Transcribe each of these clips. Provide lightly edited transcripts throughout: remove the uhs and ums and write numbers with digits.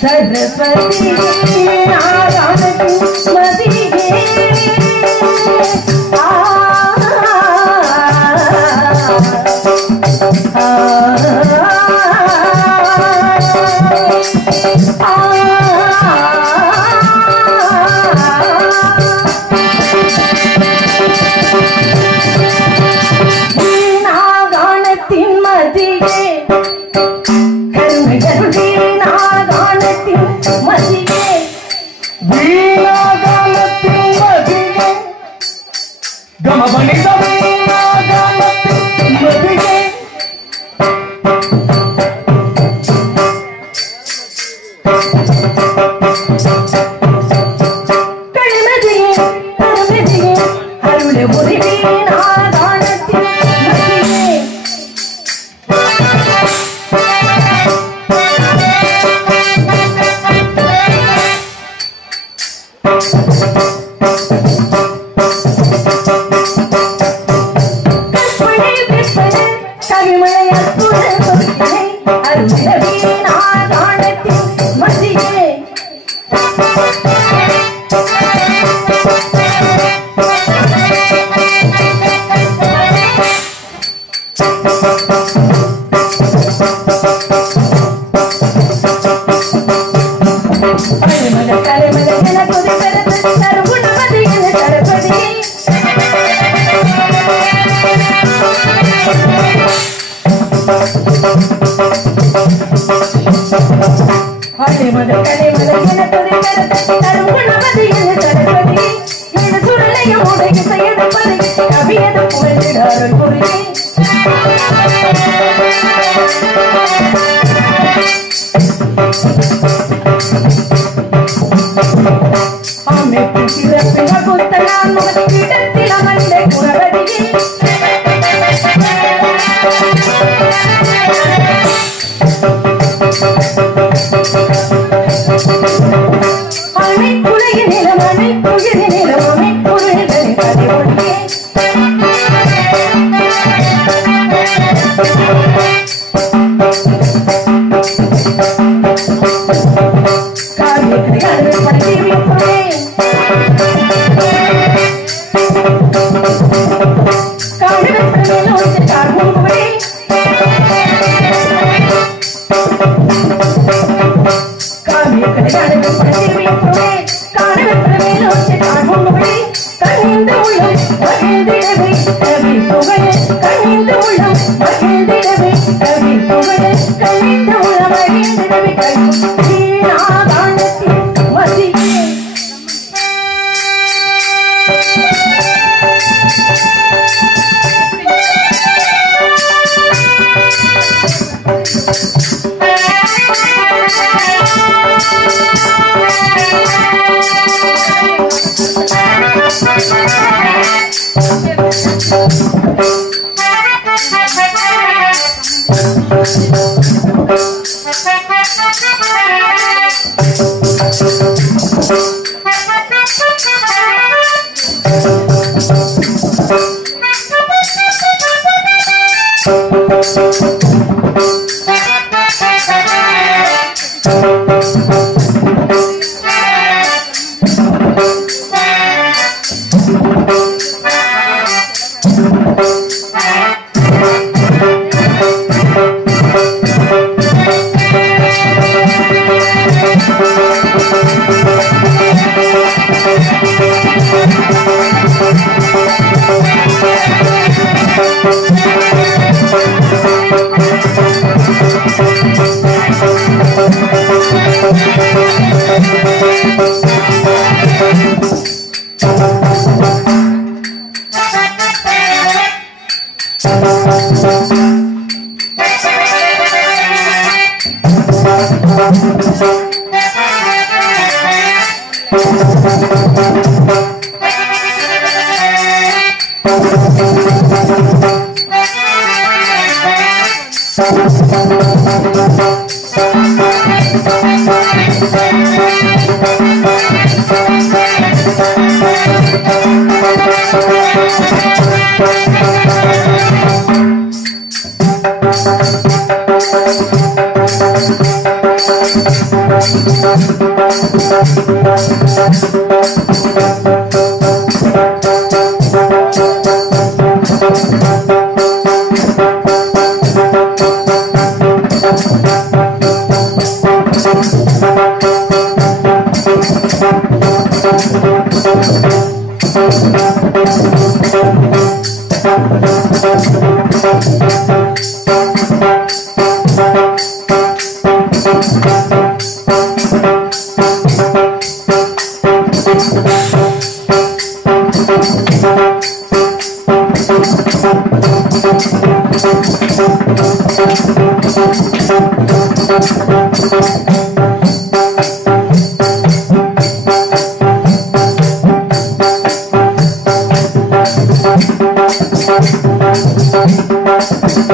Saraswati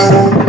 Thank you.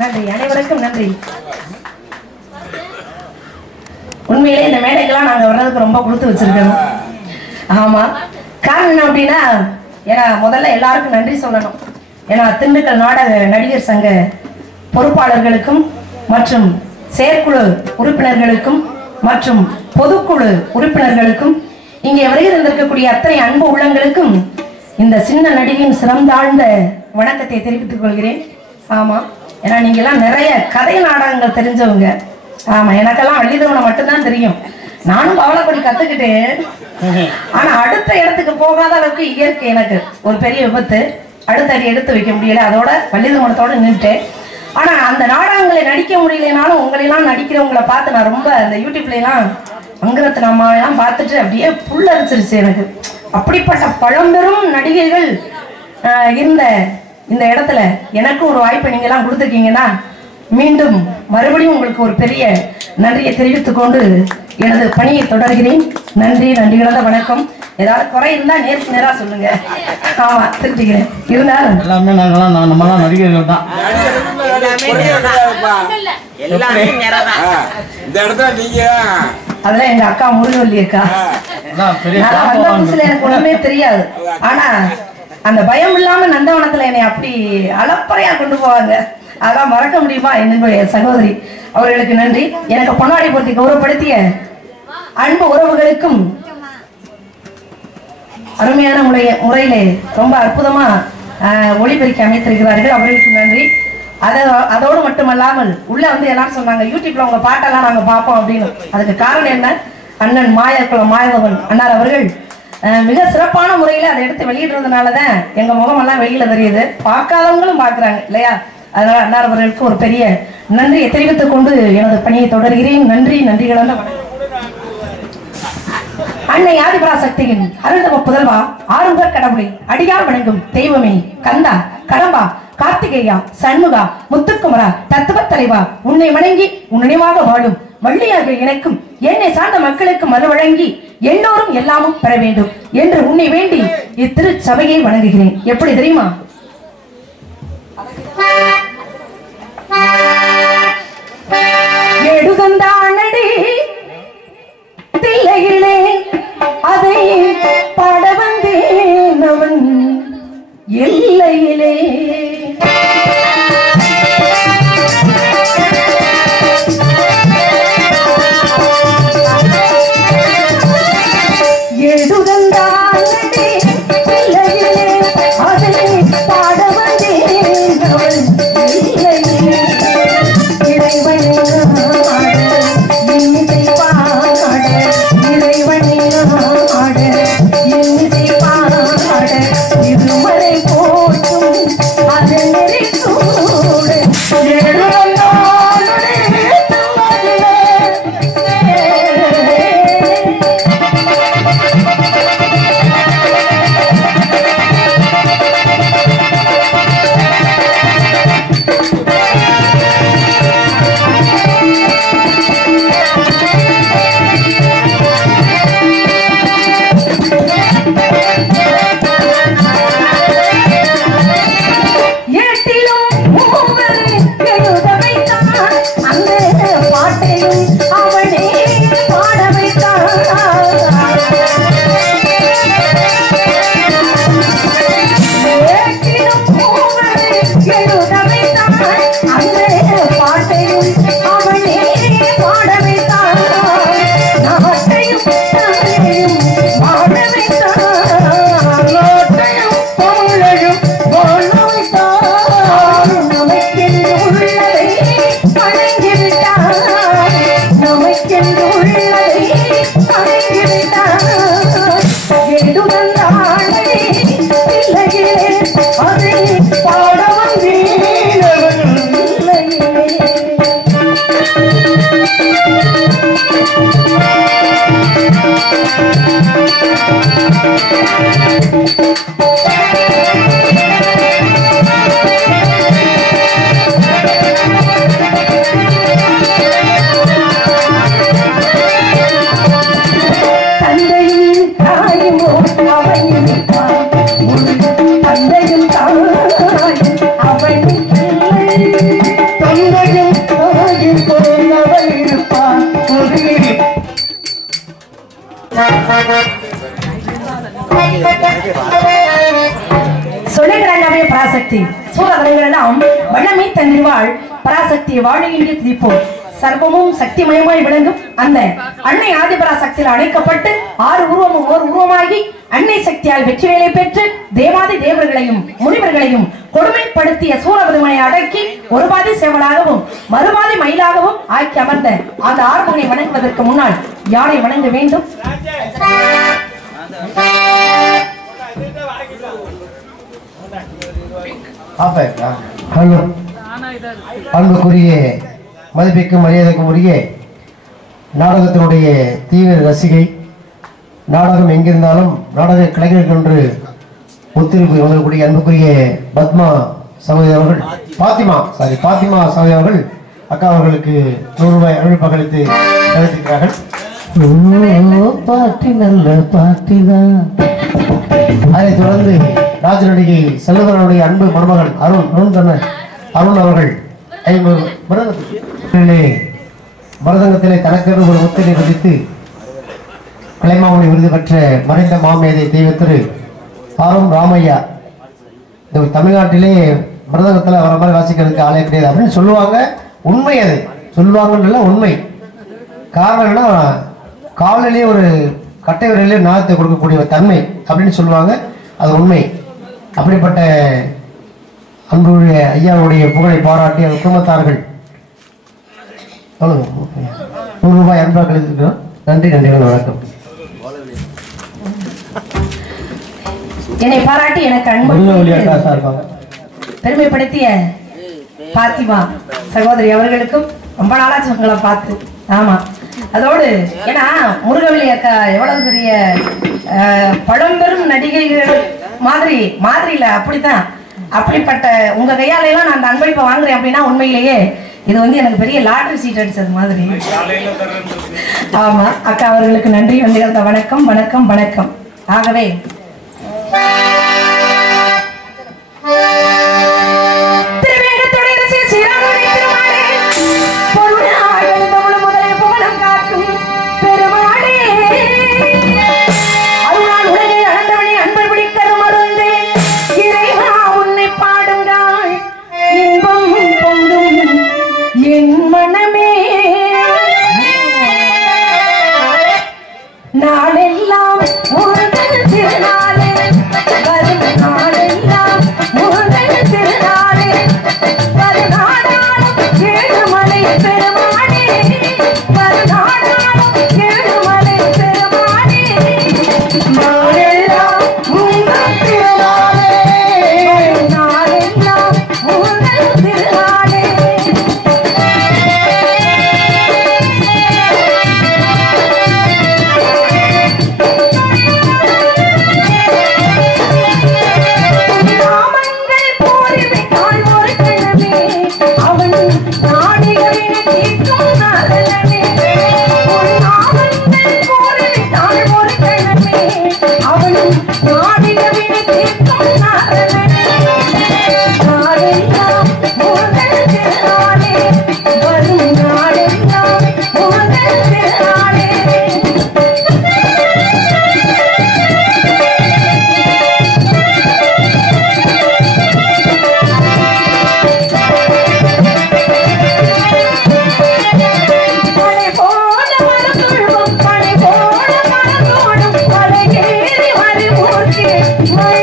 நன்றி, அனைவருக்கும் நன்றி. உண்மையிலே இந்த மேடைக்கெல்லாம் நாங்க வர்றதுக்கு ரொம்ப கொடுத்து வச்சிருக்கோம். ஆமா, காரணம் என்ன அப்படின்னா, ஏன்னா முதல்ல எல்லாருக்கும் நன்றி சொல்லணும். ஏன்னா திண்டுக்கல் நாடக நடிகர் சங்க பொறுப்பாளர்களுக்கும் மற்றும் செயற்குழு உறுப்பினர்களுக்கும் மற்றும் பொதுக்குழு உறுப்பினர்களுக்கும் இங்கே வருகை தந்திருக்கக்கூடிய அத்தனை அன்பு உள்ளங்களுக்கும் இந்த சின்ன நடிகையின் சிறந்தாழ்ந்த வணக்கத்தை தெரிவித்துக் கொள்கிறேன். ஆமா, ஏன்னா நீங்க எல்லாம் நிறைய கதை நாடகங்கள் தெரிஞ்சவங்க. ஆமா, எனக்கெல்லாம் வள்ளிதவனை மட்டும்தான் தெரியும். நானும் பவளக்கொடி கத்துக்கிட்டேன். ஆனா அடுத்த இடத்துக்கு போகாத அளவுக்கு இயற்கை எனக்கு ஒரு பெரிய விபத்து, அடுத்த அடி எடுத்து வைக்க முடியல. அதோட வள்ளிதவனத்தோட நின்றுட்டேன். ஆனா அந்த நாடகங்களை நடிக்க முடியலனாலும் உங்களெல்லாம் நடிக்கிறவங்களை பார்த்து நான் ரொம்ப அந்த யூடியூப்ல எல்லாம் அங்கரத்தின் அம்மாவெல்லாம் பார்த்துட்டு அப்படியே புல்லரிச்சிருச்சு எனக்கு. அப்படிப்பட்ட பழம்பெரும் நடிகைகள் இருந்த இந்த இடத்துல எனக்கு ஒரு வாய்ப்பை நீங்க எல்லாம் கொடுத்துருக்கீங்கன்னா மீண்டும் மறுபடியும் உங்களுக்கு ஒரு பெரிய நன்றியை தெரிவித்துக் கொண்டு எனது பணியை தொடர்கிறேன். நன்றி, நன்றி கலந்த வணக்கம். ஏதாவது குறை இருந்தா நேருக்கு நேரா சொல்லுங்க. ஆமா, தெரிஞ்சுக்கிறேன். இருந்தாலும் எல்லாமே நம்மலாம் நடிகர்கள் தான். அதெல்லாம் எங்க அக்கா முருகவல்லி அக்கா. அந்த புதுசுல எனக்கு ஒண்ணுமே தெரியாது. ஆனா அந்த பயம் இல்லாம நந்தவனத்துல என்னை அப்படி அலப்பறையா கொண்டு போவாங்க. அதெல்லாம் மறக்க முடியுமா? என்னுடைய சகோதரி அவர்களுக்கு நன்றி. எனக்கு பொன்னாடை போட்டி கௌரவப்படுத்திய அன்பு உறவுகளுக்கும் அருமையான முறையிலே ரொம்ப அற்புதமா ஒளிபெருக்கி அமைத்திருக்கிறார்கள். அவர்களுக்கு நன்றி. அதோடு மட்டுமல்லாமல் உள்ள வந்து எல்லாரும் சொன்னாங்க, யூடியூப்ல உங்க பாட்டெல்லாம் நாங்க பார்ப்போம் அப்படின்னு. அதுக்கு காரணம் என்ன? அண்ணன் மாயக்குளம் மாயவன் அண்ணார் அவர்கள் மிக சிறப்பான முறையில அதை எடுத்து வெளியிடுறதுனாலதான் எங்க முகமெல்லாம் வெளியில தெரியுது. பார்க்காதவங்களும் பாக்குறாங்க இல்லையா? அதனால அண்ணார் அவர்களுக்கு ஒரு பெரிய நன்றியை தெரிவித்துக் கொண்டு எனது பணியை தொடர்கிறேன். நன்றி, நன்றி கலந்த வணக்கம். அன்னை ஆதிபராசக்தியின் அருள்தவ புதல்வா, ஆறுமுக கடவுளை அடியார் வணங்கும் தெய்வமே, கந்தா, கடம்பா, கார்த்திகேயா, சண்முகா, முத்துக்குமரா, தத்துவ தலைவா, உன்னை வணங்கி உன் நினைவாக வாழும் வள்ளியாக எனக்கும் என்னை சார்ந்த மக்களுக்கு மறு வழங்கி எல்லோரும் எல்லாமும் பெற வேண்டும் என்று உன்னை வேண்டி இத்திரு சபையை வணங்குகிறேன். எப்படி தெரியுமா? எடுகந்தானடி தில்லையிலே அதை பாட வந்தேன் அவன் எல்லையிலே. எடுகந்தானடி தில்லையிலே அதை பாட வந்தேன் அவன் எல்லையிலே. இறைவனை பாட இறை சொல்லுகிறாங்கவே பராசக்தி சூழலாம் வண்ணமே தன்னிருவாள் பராசக்தியை வாழையின்றி துதிப்போம். சர்வமும் சக்திமயமாய் விளங்கும் அந்த அன்னை ஆதிபராசக்தியில் அணைக்கப்பட்டு 6 உருவமும் ஓர் உருவமாகி அன்னை சக்தியால் வெற்றி வேலை பெற்று தேவாதி தேவர்களையும் முனிவர்களையும் கொடுமைப்படுத்திய சூரபதுமனை அடக்கி ஒரு பாதி சேவலாகவும் மறுபாதி மயிலாகவும் ஆக்கி அமர்ந்த அந்த ஆறுமுகனை வணங்குவதற்கு முன்னால் யாரை வணங்க வேண்டும்? அன்புக்குரிய மதிப்பிற்கும் மரியாதைக்கும் உரிய நாடகத்தினுடைய தீவிர ரசிகை, நாடகம் எங்கிருந்தாலும் நாடக கலைஞர்கள் என்று ஒத்துழைப்பு வழங்கக்கூடிய அன்புக்குரிய பத்மா சகோதரி அவர்கள், பாத்திமா சகோதரி அவர்கள் அக்கா அவர்களுக்கு 100 ரூபாய் அன்பளிப்பாக அளித்து செலுத்துகிறார்கள். பாட்டி நல்ல பாட்டி தான். அதைத் தொடர்ந்து ராஜ நடிகை செல்வதனுடைய அன்பு மருமகன் அருண் அவர்கள் 50 மருதங்கத்திலே தனக்கென்று ஒரு முத்திரை விதித்து கலைமாமணி விருது பெற்ற மறைந்த மாமேதை தெய்வத்திரு ஆரும் ராமையா. இந்த தமிழ்நாட்டிலே மருதங்கத்தில் வர மாதிரி வாசிக்கிறதுக்கு ஆளே கிடையாது அப்படின்னு சொல்லுவாங்க. உண்மை, அது சொல்லுவாங்கன்னு உண்மை. காரணம் என்ன, காலிலே ஒரு கட்டை விரலிலே நாதத்தை கொடுக்கக்கூடிய தன்மை அப்படின்னு சொல்லுவாங்க. அது உண்மை. அப்படிப்பட்ட அன்புடைய ஐயாவுடைய புகழை பாராட்டி அந்த குடும்பத்தார்கள் 100 ரூபாய் அன்பாக இருக்கிறோம். நன்றி, வணக்கம். என்னை பாராட்டி எனக்கு அன்பு பெருமைப்படுத்திய பாத்திமா சகோதரி அவர்களுக்கும் ரொம்ப நாளாச்சு உங்களை பார்த்து. ஆமா, அதோடு ஏன்னா முருகவல்லி அக்கா எவ்வளவு பெரிய பழம்பெரும் நடிகைகள் மாதிரி இல்ல, அப்படித்தான். அப்படிப்பட்ட உங்க கையால எல்லாம் நான் அந்த அன்பளிப்பை வாங்குறேன் அப்படின்னா உண்மையிலேயே இது வந்து எனக்கு பெரிய லாட்டரி சீட் அடிச்சது மாதிரி. ஆமா, அக்கா அவர்களுக்கு நன்றி. வந்து வணக்கம் வணக்கம் வணக்கம். ஆகவே நாளெல்லாம் முருகன் திருநாளே வரும் நாளெல்லாம் முருகன் திருநாளே வருநாடாலும் ஏழுமலை பெருமானே வருநாடாலும் ஏழுமலை பெருமானே நாளெல்லாம் முருகன் திருநாளே நாளெல்லாம் முருகன் திருநாளே. What?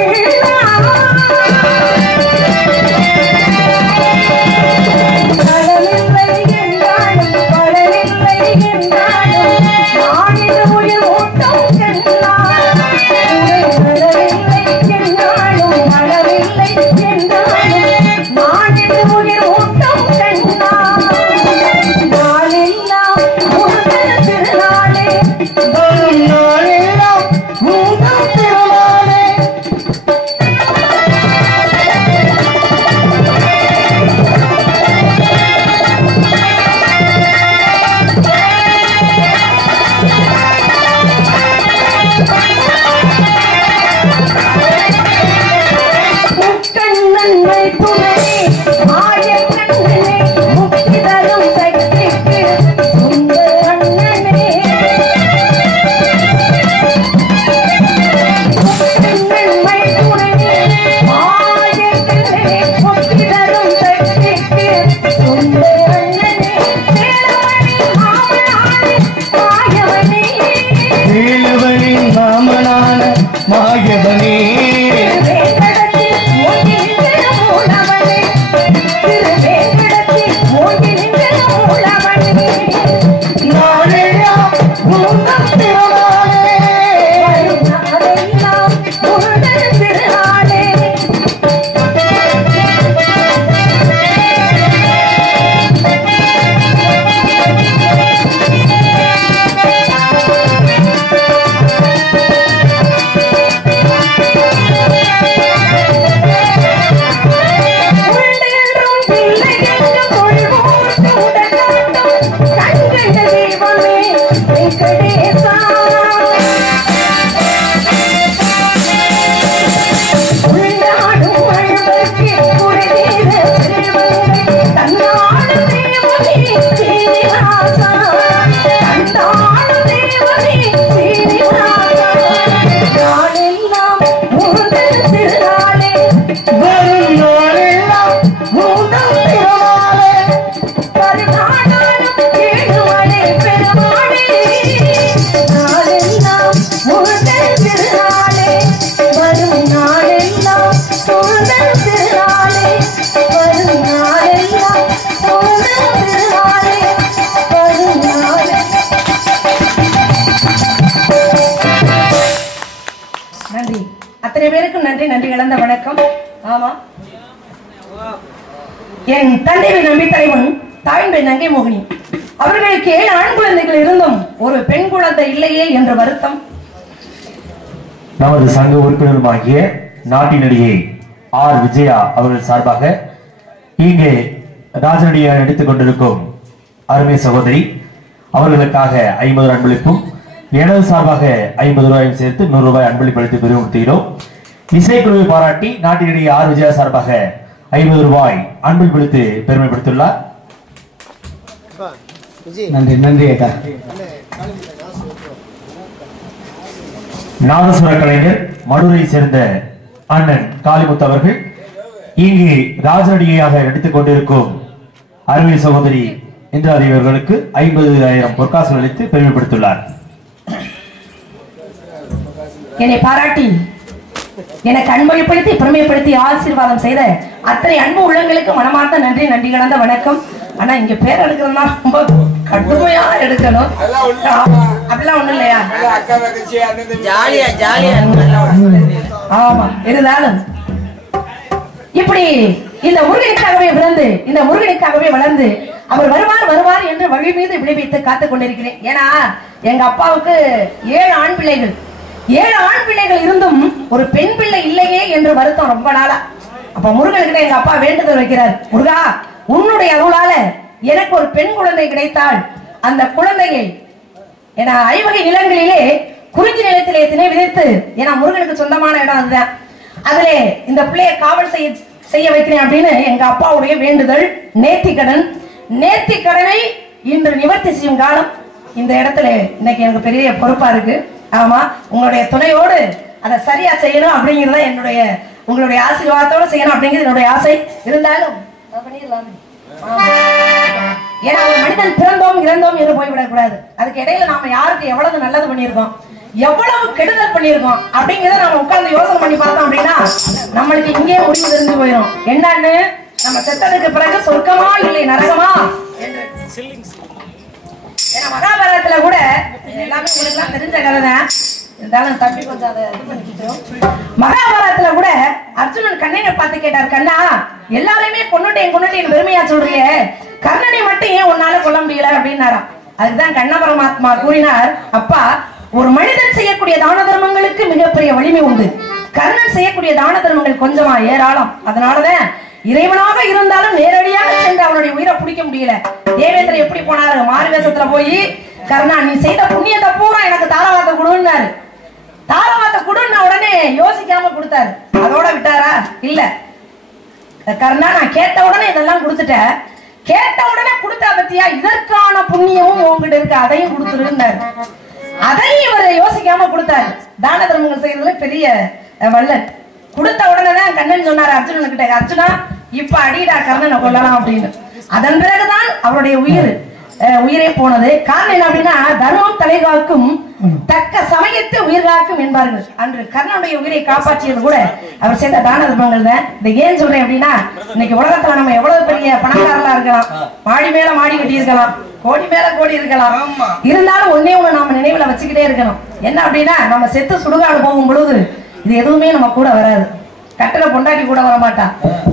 அத்தனை பேருக்கும் நன்றி, நன்றி கலந்த வணக்கம். ஆமா, என் தந்தையை நம்பி தலைவன் தாயின் பெண் நங்கை மோகினி அவர்களுக்கு 7 ஆண் குழந்தைகள் இருந்தும் ஒரு பெண் குழந்தை இல்லையே என்ற வருத்தம் நமது சங்க உறுப்பினருமாகிய நாட்டின் நடிகை ஆர் விஜயா அவர்கள் சார்பாக இங்கே ராஜநடிகை நடித்துக் கொண்டிருக்கும் அருமை சகோதரி அவர்களுக்காக 50 அன்பளிப்பும் எனது சார்பாக 50 ரூபாயும் சேர்த்து 100 ரூபாய் அன்பளிப்பு அளித்து பெருமைப்படுத்துகிறோம். இசைக்குழுவை பாராட்டி நாட்டின் நடிகை ஆர் விஜயா சார்பாக 50 ரூபாய் அன்பளிப்பு அளித்து பெருமைப்படுத்தியுள்ளார். நன்றி நன்றி அக்கா. நாதசுர கலைஞர் மதுரை சேர்ந்த அண்ணன் காளிமுத்து அவர்கள் இங்கு ராஜநடிகையாக நடித்துக் கொண்டிருக்கும் அருமை சகோதரி இந்திராதேவி அவர்களுக்கு 50,000 பொற்காசு அளித்து பெருமைப்படுத்தியுள்ளார். என்னை பாராட்டி எனக்கு அன்பளிப்படுத்தி பெருமைப்படுத்தி ஆசீர்வாதம் செய்த அத்தனை அன்பு உள்ளங்களுக்கு மனமார்ந்த நன்றி, நன்றி கலந்த வணக்கம். ஆனா இங்க பேர் எடுக்கிறதுனா ரொம்ப கடுமையா எடுக்கணும், அப்படிலாம் ஒண்ணும் இல்லையா? ஆமா, இருந்தாலும் இப்படி இந்த முருகனுக்காகவே பிறந்து இந்த முருகனுக்காகவே வளர்ந்து அவர் வருவார் வருவார் என்று வழி மீது விளைவித்து காத்துக் கொண்டிருக்கிறேன். ஏன்னா எங்க அப்பாவுக்கு 7 ஆண் பிள்ளைகள், 7 ஆண் பிள்ளைகள் இருந்தும் ஒரு பெண் பிள்ளை இல்லையே என்று வருத்தம் ரொம்ப நாளா. அப்ப முருகனுக்கு எங்க அப்பா வேண்டுதல் வைக்கிறார், முருகா உன்னுடைய அருளால எனக்கு ஒரு பெண் குழந்தை கிடைத்தால் அந்த குழந்தையை ஏன்னா ஐவகை நிலங்களிலே குறிஞ்சி நிலத்திலே திணை விதைத்து, ஏன்னா முருகனுக்கு சொந்தமான இடம் அதுதான், அதுல இந்த பிள்ளையை காவல் செய்ய வைக்கிறேன் அப்படின்னு எங்க அப்பாவுடைய வேண்டுதல். நேர்த்திக்கடனை இன்று நிவர்த்தி செய்யும் காலம் இந்த இடத்துல இன்னைக்கு எனக்கு பெரிய பொறுப்பா இருக்கு. ஆமா, உங்களுடைய துணையோடு அதை சரியா செய்யணும் அப்படிங்கிறத என்னுடைய உங்களுடைய ஆசீர்வாதத்தோடு செய்யணும் அப்படிங்கிறது என்னுடைய ஆசை. இருந்தாலும் ஏன்னா ஒரு மனிதன் பிறந்தோம் இறந்தோம் என்று போய்விடக் கூடாது. அதுக்கு இடையில நாம யாருக்கு எவ்வளவு நல்லது பண்ணியிருக்கோம், எவ்வளவு கெடுதல் பண்ணியிருக்கோம் அப்படிங்கிறத நம்ம உட்கார்ந்து யோசனை பண்ணி பார்த்தோம் அப்படின்னா நம்மளுக்கு இங்கே முடிவு தெரிஞ்சு போயிடும். என்னன்னு நம்ம செத்ததுக்கு பிறகு சொர்க்கமா இல்லை நரகமா என்று. ஏன்னா மகாபாரதத்துல கூட எல்லாமே உங்களுக்கு எல்லாம் தெரிஞ்ச கதை தான், இருந்தாலும் தம்பி கொஞ்சம் அதை இது பண்ணிக்கிட்டோம். மகாபாரதத்துல கூட அர்ஜுனன் கண்ணனை பார்த்து கேட்டார், கண்ணா எல்லாரையுமே கொன்னுட்டேன் பெருமையா சொல்றியே, கர்ணனை மட்டும் ஏன் உன்னால கொல்ல முடியல அப்படின்னாராம். அதுதான் கண்ண பரமாத்மா கூறினார், அப்பா ஒரு மனிதன் செய்யக்கூடிய தான தர்மங்களுக்கு மிகப்பெரிய வலிமை உண்டு, கர்ணன் செய்யக்கூடிய தான தர்மங்கள் கொஞ்சமா ஏராளம். அதனாலதான் இறைவனாக இருந்தாலும் நேரடியாக சென்று அவனுடைய உயிரை பிடிக்க முடியல. தேவேந்திரன் எப்படி போனாரு, மாறு வேஷத்துல போய் கர்ணா நீ செய்த புண்ணியத்தை பூரா எனக்கு தாரவாத்த கொடுன்னாரு. தாரவாத்த கொடுன்னு உடனே யோசிக்காம கொடுத்தாரு. அதோட விட்டாரா? இல்ல, கர்ணா நான் கேட்ட உடனே இதெல்லாம் கொடுத்துட்டேன், கேட்ட உடனே கொடுத்தா பத்தியா இதற்கான புண்ணியமும் உங்ககிட்ட இருக்கு, அதையும் கொடுத்துருந்தாரு. அதையும் இவர் யோசிக்காம கொடுத்தாரு. தான தர்மங்கள் செய்யறதுல பெரிய வல்லன். கொடுத்த உடனே தான் கண்ணன் சொன்னாரு அர்ஜுனன் கிட்ட, அர்ஜுனா இப்ப அடிடா கர்ணனை கொள்ளலாம் அப்படின்னு. அதன் பிறகுதான் அவருடைய உயிரே போனது. காரணம் என்ன அப்படின்னா, தர்மம் தலைகாக்கும் தக்க சமயத்தை உயிர் காக்கும் என்பார்கள். அன்று கர்ணனுடைய உயிரை காப்பாற்றியது கூட அவர் செய்த தான தர்மங்கள் தான். இதை ஏன் சொல்றேன் அப்படின்னா, இன்னைக்கு உலகத்துல நம்ம எவ்வளவு பெரிய பணக்காரலா இருக்கலாம், மாடி மேல மாடி கட்டி இருக்கலாம், கோடி மேல கோடி இருக்கலாம், இருந்தாலும் ஒன்னே ஒண்ணு நாம நினைவுல வச்சுக்கிட்டே இருக்கணும். என்ன அப்படின்னா, நம்ம செத்து சுடுகாடு போகும் பொழுது இது எதுவுமே நம்ம கூட வராது. கட்டளை பொண்டாட்டி கூட வர மாட்டா,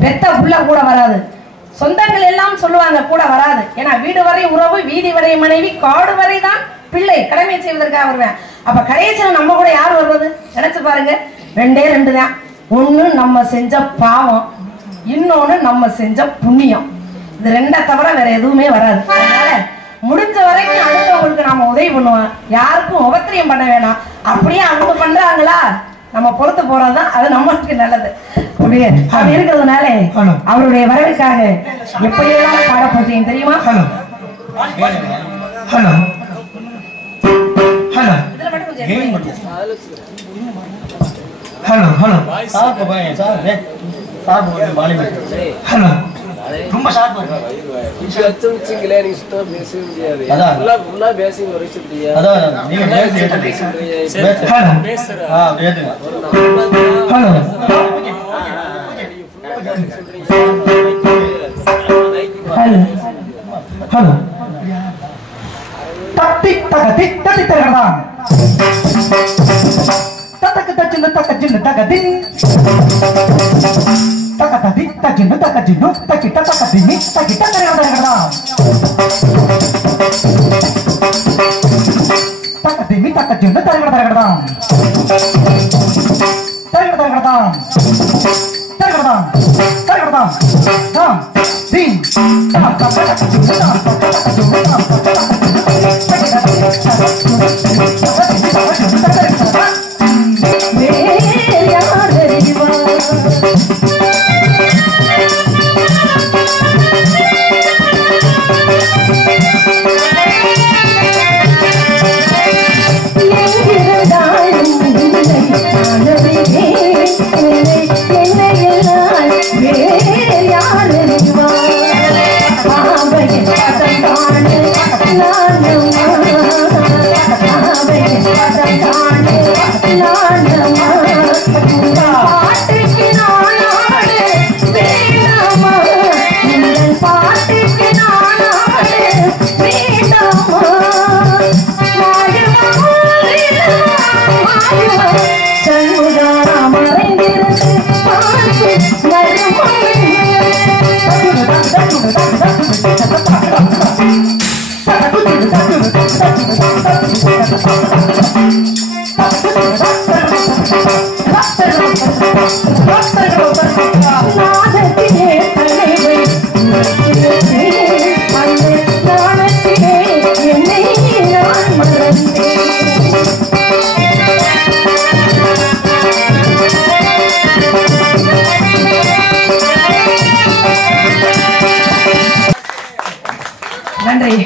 பெத்த புள்ள கூட வராது, சொந்தங்கள் எல்லாம் சொல்லுவாங்க கூட வராது. ஏன்னா வீடு வரை உறவு, வீதி வரை மனைவி, காடு வரை தான் பிள்ளை, கடமை செய்வதற்காக வருவேன். அப்ப கடைசியில் நம்ம கூட யார் வருவது நினைச்சு பாருங்க. ரெண்டே ரெண்டு தான். ஒண்ணு நம்ம செஞ்ச பாவம், இன்னொன்னு நம்ம செஞ்ச புண்ணியம். இது ரெண்டை தவிர வேற எதுவுமே வராது. அதனால முடிஞ்ச வரைக்கும் அடுத்தவங்களுக்கு நாம உதவி பண்ணுவோம், யாருக்கும் உபத்திரியம் பண்ண வேணாம். அப்படியே அவங்க பண்றாங்களா நம்ம பொறுத்து போறதுதான் அது நம்மளுக்கு நல்லது. அப்படி இருக்கிறதுனால அவருடைய வரவுக்காக எப்படியெல்லாம் பாடப்படுறீங்க தெரியுமா? Hello hello hello hello hello hello ரொம்ப ஷார்ப்பா ஹலோ தட்டி தகதி தட்டி தகதான் தத்தக்கு தச்சின்னு தக்க சின்ன தகதின் தக்க ததி தச்சின்னு தக்க சின்னு தக்கிட்ட தக்க திமி தக்கிட்ட தகதான் தக்க திமி தக்க சின்னு தகதான் தகதான் தகதான் தகதான் தகதான் தாம் தின் தாம் தக்க சின்னு தாம் தக்க சின்னு தாம் நன்றி.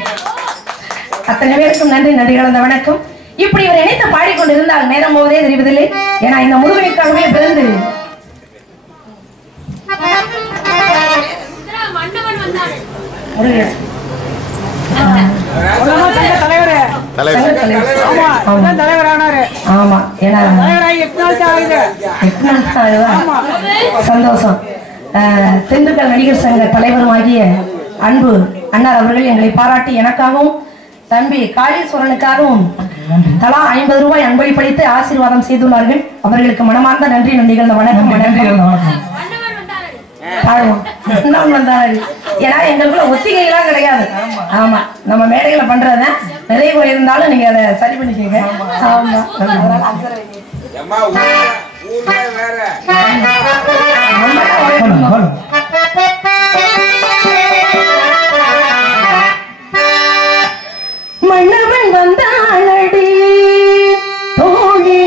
அத்தனை பேருக்கும் நன்றி, நன்றி கலந்த வணக்கம். இப்படி இவர் நினைத்து பாடிக்கொண்டிருந்தால் நேரம் போவதே தெரிவதில்லை. ஏன்னா இந்த முருகனுக்காகவே பிறந்து சந்தோஷம். திண்டுக்கல் நடிகர் சங்க தலைவருமாகிய அன்பு அண்ணார் அவர்கள் எங்களை பாராட்டி எனக்காகவும் தம்பி காளீஸ்வரனுக்காகவும் தலா 50 ரூபாய் அன்பளிப்பளித்து ஆசீர்வாதம் செய்துள்ளார்கள். அவர்களுக்கு மனமார்ந்த நன்றி, நன்றிகள், வணக்கம். ஏன்னா எங்களுக்குள்ள ஒத்திகைலாம் கிடையாது. ஆமா, நம்ம மேடைகளை பண்றதுதான். நிறைய குறை இருந்தாலும் நீங்க அதை சரி பண்ணிக்கங்க. ஆமா, மன்னவன் வந்தாளடி தோழி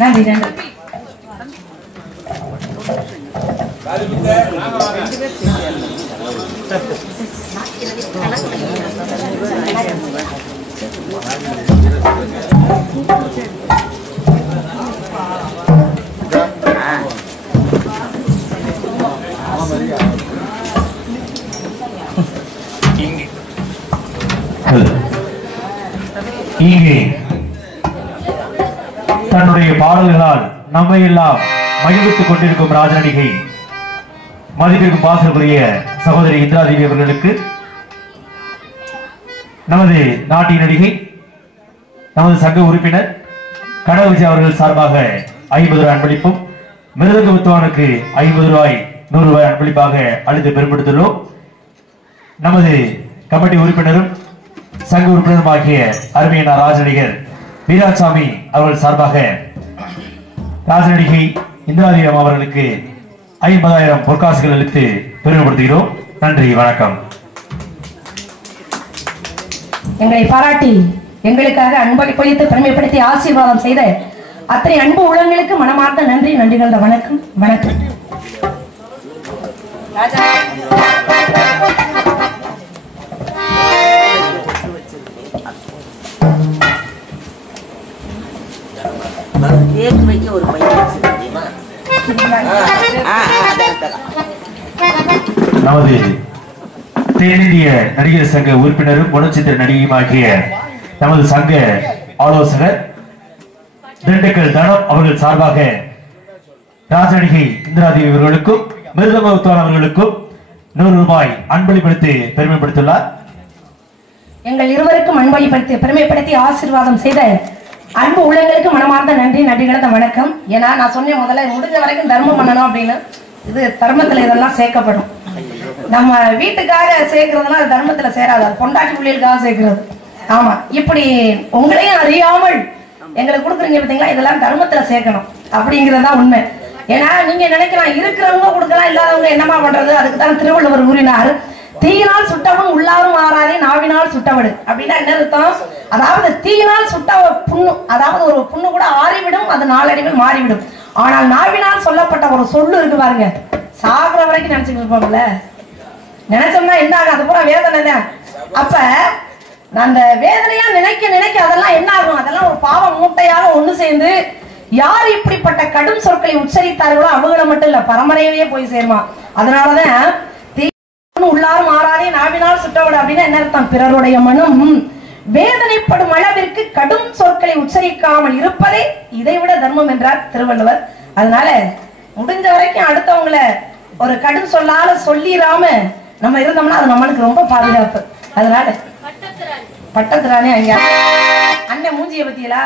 நன்றி நன்றி. இங்கே தன்னுடைய பாடல்களால் நம்மை எல்லாம் மகிழ்வித்துக் கொண்டிருக்கும் ராஜநடிகை மதிப்பிற்கும் பாசத்துக்குரிய சகோதரி இந்திராதேவி அவர்களுக்கு நமது நாட்டின் நடிகை நமது சங்க உறுப்பினர் கடவு விஜய் அவர்கள் சார்பாக 50 ரூபாய் அன்பளிப்பும் மிருதங்க வித்துவானுக்கு 50 ரூபாய் 100 ரூபாய் அன்பளிப்பாக அளித்து பெரும்படுத்துள்ளோம். நமது கமிட்டி உறுப்பினரும் சங்க உறுப்பினரும் ஆகிய அருமையான ராஜநடிகர் வீராசாமி அவர்கள் சார்பாக ராஜநடிகை இந்திராதேவி அவர்களுக்கு 50,000 பொற்காசுகள் அளித்து பெருமைப்படுத்துகிறோம். நன்றி, வணக்கம். எங்களை பாராட்டி எங்களுக்காக அன்பளிப்பளித்து பெருமைப்படுத்தி ஆசீர்வாதம் செய்த அத்தனை அன்பு உள்ளங்களுக்கு மனமார்ந்த நன்றி. நன்றிகள். வணக்கம். வணக்கம். ஒரு நமது தென்னிந்திய நடிகர் சங்க உறுப்பினரும் குணச்சித்திர நடிகையுமாகிய நமது சங்க ஆலோசகர் திண்டுக்கல் தனம் அவர்கள் சார்பாக ராஜநடிகை இந்திராதேவி அவர்களுக்கும் மிருதமவுத்தான் அவர்களுக்கும் 100 ரூபாய் அன்பளிப்படுத்தி பெருமைப்படுத்தியுள்ளார். எங்கள் இருவருக்கும் அன்பளிப்படுத்தி பெருமைப்படுத்தி ஆசீர்வாதம் செய்த அன்பு உள்ளங்களுக்கு மனமார்ந்த நன்றி. நன்றிகள வணக்கம். ஏன்னா நான் சொன்னேன் முதல்ல முடிஞ்ச வரைக்கும் தர்மம் பண்ணணும் அப்படின்னு. இது தர்மத்துல இதெல்லாம் சேர்க்கப்படும். நம்ம வீட்டுக்காக சேர்க்கறதுனா அது தர்மத்துல சேராது. அது பொண்டாட்டி பிள்ளைகளுக்காக சேர்க்கிறது. ஆமா, இப்படி உங்களையும் அறியாமல் எங்களுக்கு கொடுக்குறீங்க பார்த்தீங்களா, இதெல்லாம் தர்மத்துல சேர்க்கணும் அப்படிங்கிறதுதான் உண்மை. ஏன்னா நீங்க நினைக்கலாம் இருக்கிறவங்க கொடுக்கலாம், இல்லாதவங்க என்னமா பண்றது. அதுக்கு தான் திருவள்ளுவர் கூறினார், தீயினால் சுட்டவன் உள்ளாரும் ஆறாதே நாவினால் சுட்டவடு. அப்படின்னா என்ன அர்த்தம்? அதாவது தீயினால் சுட்ட புண்ணு, அதாவது ஒரு புண்ணு கூட ஆறிவிடும், அது நாளடைவில் மாறிவிடும். ஆனால் நாவினால் சொல்லப்பட்ட ஒரு சொல்லு இருக்கு பாருங்க, சாகுற வரைக்கும் நினைச்சுட்டு இருப்போம்ல. நினைச்சோம்னா என்ன ஆகும்? அது பூரா வேதனை தான். அப்ப அந்த வேதனையா நினைக்க நினைக்க அதெல்லாம் என்ன ஆகும்? அதெல்லாம் ஒரு பாவ மூட்டையாக ஒண்ணு சேர்ந்து யார் இப்படிப்பட்ட கடும் சொற்களை உச்சரித்தார்களோ அவங்களை மட்டும் இல்ல, பரம்பரையவே போய் சேருமா. அதனாலதான் உள்ளாரும் மாறாதே நாவினால் சுட்டவடு அப்படின்னா என்ன அர்த்தம்? பிறருடைய மனம் வேதனைப்படும் அளவிற்கு கடும் சொற்களை உச்சரிக்காமல் இருப்பதே இதைவிட தர்மம் என்றார் திருவள்ளுவர். அதனால முடிஞ்ச வரைக்கும் அடுத்தவங்கள ஒரு கடும் சொல்லால சொல்லிடாம நம்ம இருந்தோம்னா அது நம்மளுக்கு ரொம்ப பாதுகாப்பு. அதனால பட்டத்திரானே ஐயா அண்ணன் மூஞ்சிய பத்தியலா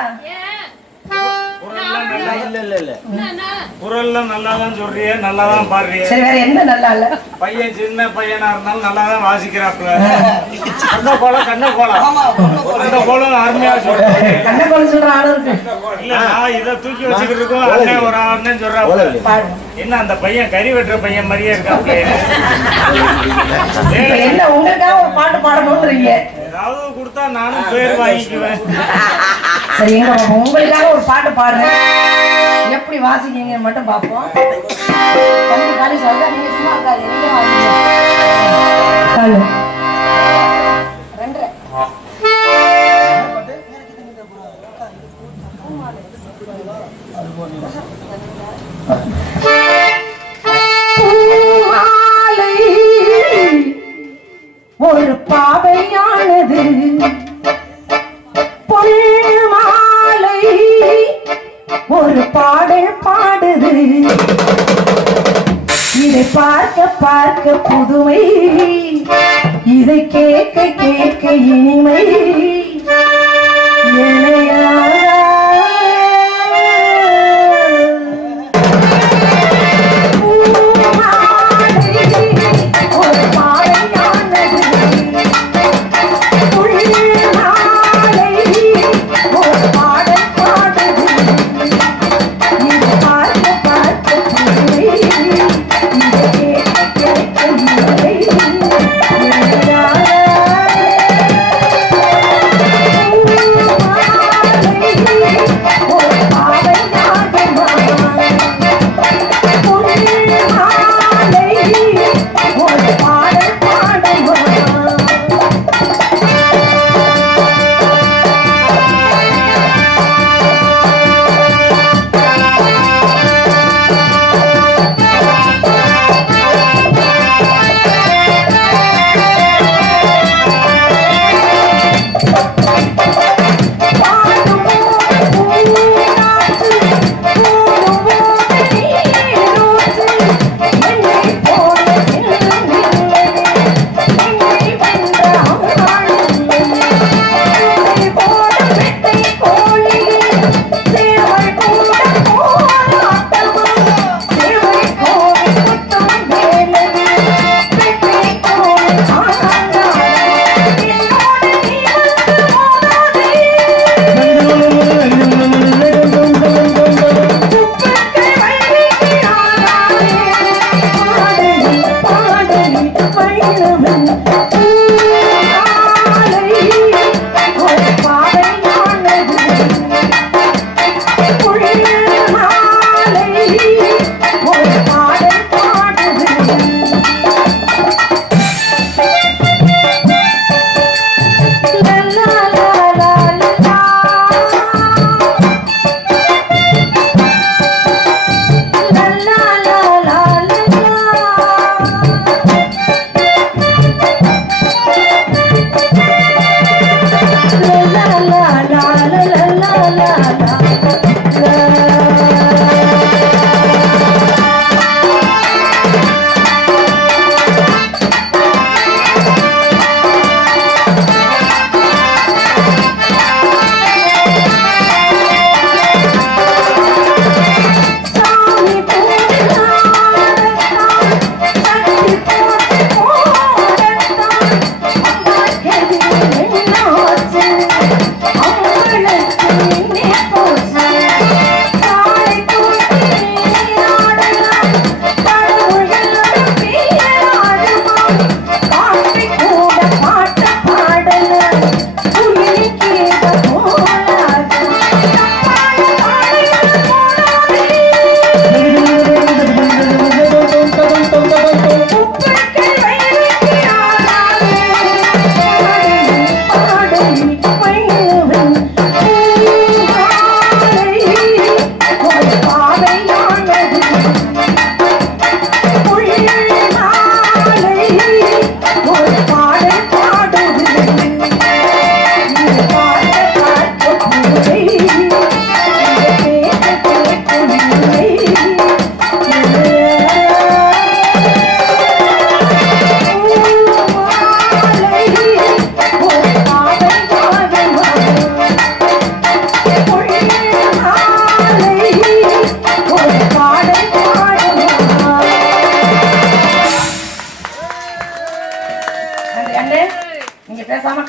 குரல்லாம் நல்லாதான் சொல்றியே, நல்லாதான் பாடுறியே. சரி, வேற என்ன நல்லா இல்ல? பையன் சின்ன பையனா இருந்தாலும் நல்லாதான் வாசிக்கிறாப்புல. கண்ணகோலம் அந்த கோலம் அருமையா சொல்றேன். கண்ணகோலம் சொல்ற ஆளு இருக்கு இல்ல, நான் இதை தூக்கி வச்சுக்கிட்டு அண்ணன் ஒரு அண்ணன் சொல்றாப்புல. என்ன அந்த பையன் கறி வெட்டுற பையன் மாதிரியே இருக்காப்புல. என்ன உங்களுக்காக ஒரு பாட்டு பாடணும்ன்றீங்க? ஏதாவது கொடுத்தா நானும் பேர் வாங்கிக்குவேன். சரி, எங்க உங்களுக்காக ஒரு பாட்டு பாடுங்க, எப்படி வாசிக்கீங்க மட்டும் பாப்போம். காலி சொல்ற, நீங்க சும்மா இருக்காது, எங்க வாசிங்க. ஒரு பாவையானது பொன்மாலை ஒரு பாடல் பாடுது, இதை பார்க்க பார்க்க புதுமை, இதை கேட்க கேட்க இனிமை.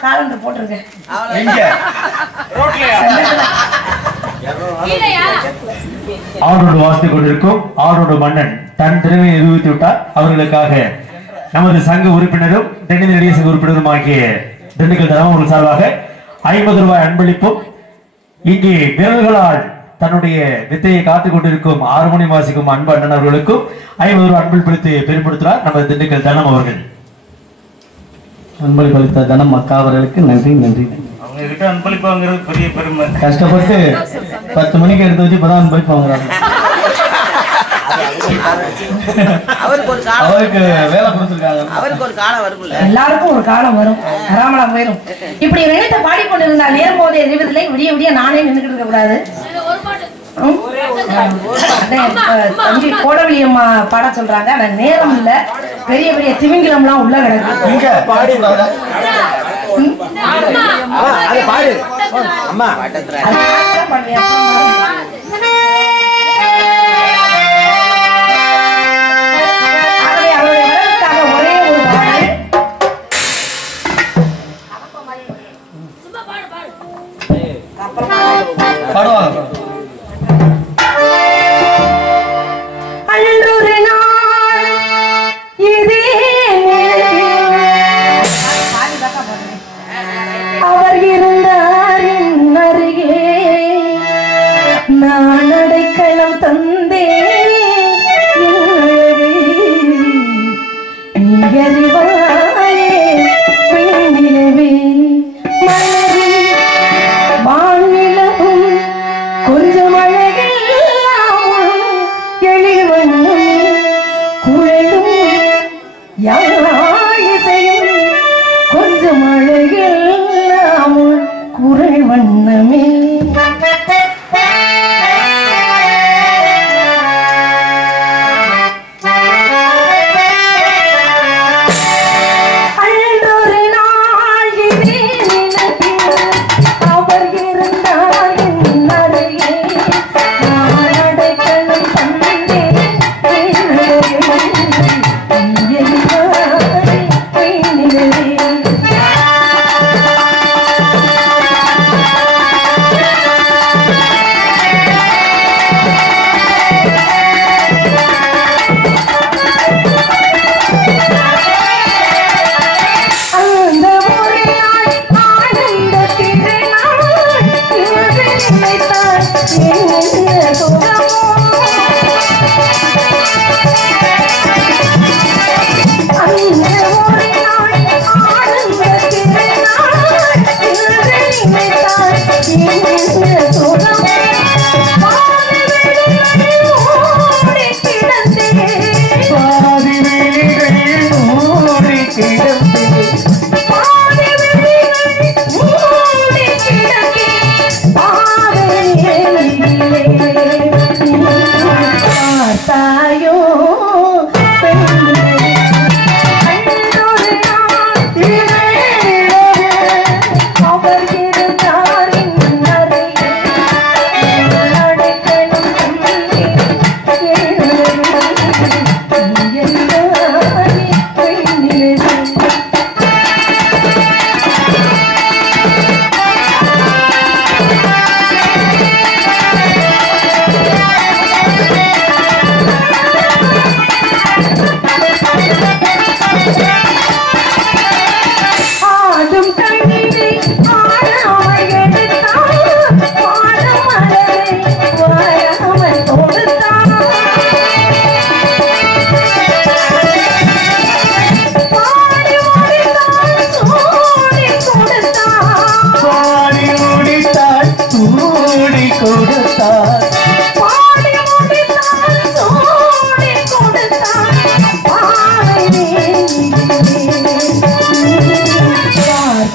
காலண்டர் போட்டிருக்கேன். ஆடோடு வாசித்துக் கொண்டிருக்கும் ஆடோடு மன்னன் தன் திறமையை நிரூபித்து விட்டார். அவர்களுக்காக நமது சங்க உறுப்பினரும் தென்னிந்திய நடிகர் சங்க உறுப்பினரும் ஆகிய திண்டுக்கல் தனம் அவர்கள் சார்பாக 50 ரூபாய் அன்பளிப்பும், இங்கே விரல்களால் தன்னுடைய வித்தையை காத்துக் கொண்டிருக்கும் 6 மணி வாசிக்கும் அன்பு அண்ணன் அவர்களுக்கும் 50 ரூபாய் அன்பளிப்பளித்து பெருமைப்படுத்துகிறார் நமது திண்டுக்கல் தனம் அவர்கள். அன்பளிப்பளித்த தனம் அக்கா அவர்களுக்கு நன்றி நன்றி. அவங்க கிட்ட அன்பளிப்பாங்கிறது பெரிய பெருமை. கஷ்டப்பட்டு 10 மணிக்கு எடுத்து வச்சு இப்பதான் அன்பளிப்பு வாங்குறாங்க. அவருக்கு வேலை கொடுத்துருக்காங்க. அவருக்கு ஒரு காலம் வரும்ல, எல்லாருக்கும் ஒரு காலம் வரும், வராமலா போயிடும். இப்படி நினைத்த பாடிக்கொண்டிருந்தால் நேரம் போதே எறிவதில்லை, விடிய விடிய நானே நின்றுட்டு இருக்க கூடாது. தம்பி கோடவழி அம்மா பாட சொல்றாங்க, ஆனா நேரம் இல்ல, பெரிய பெரிய திமிங்கிலம் எல்லாம் உள்ள கிடக்கு. பாடுவாங்க. அவர் இருந்தாரின் அருகே நான் அடைக்கலம் தந்தேன், நீயறிவாயே பெண்ணிலவே மலரி வானிலவும் கொஞ்சம் அழகெல்லாம் எளிவண்ணும் குழலும் யாழிசையும் கொஞ்சம் அழகெல்லாம் குரல் வண்ணமே. பாதை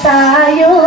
பார்த்தாயோ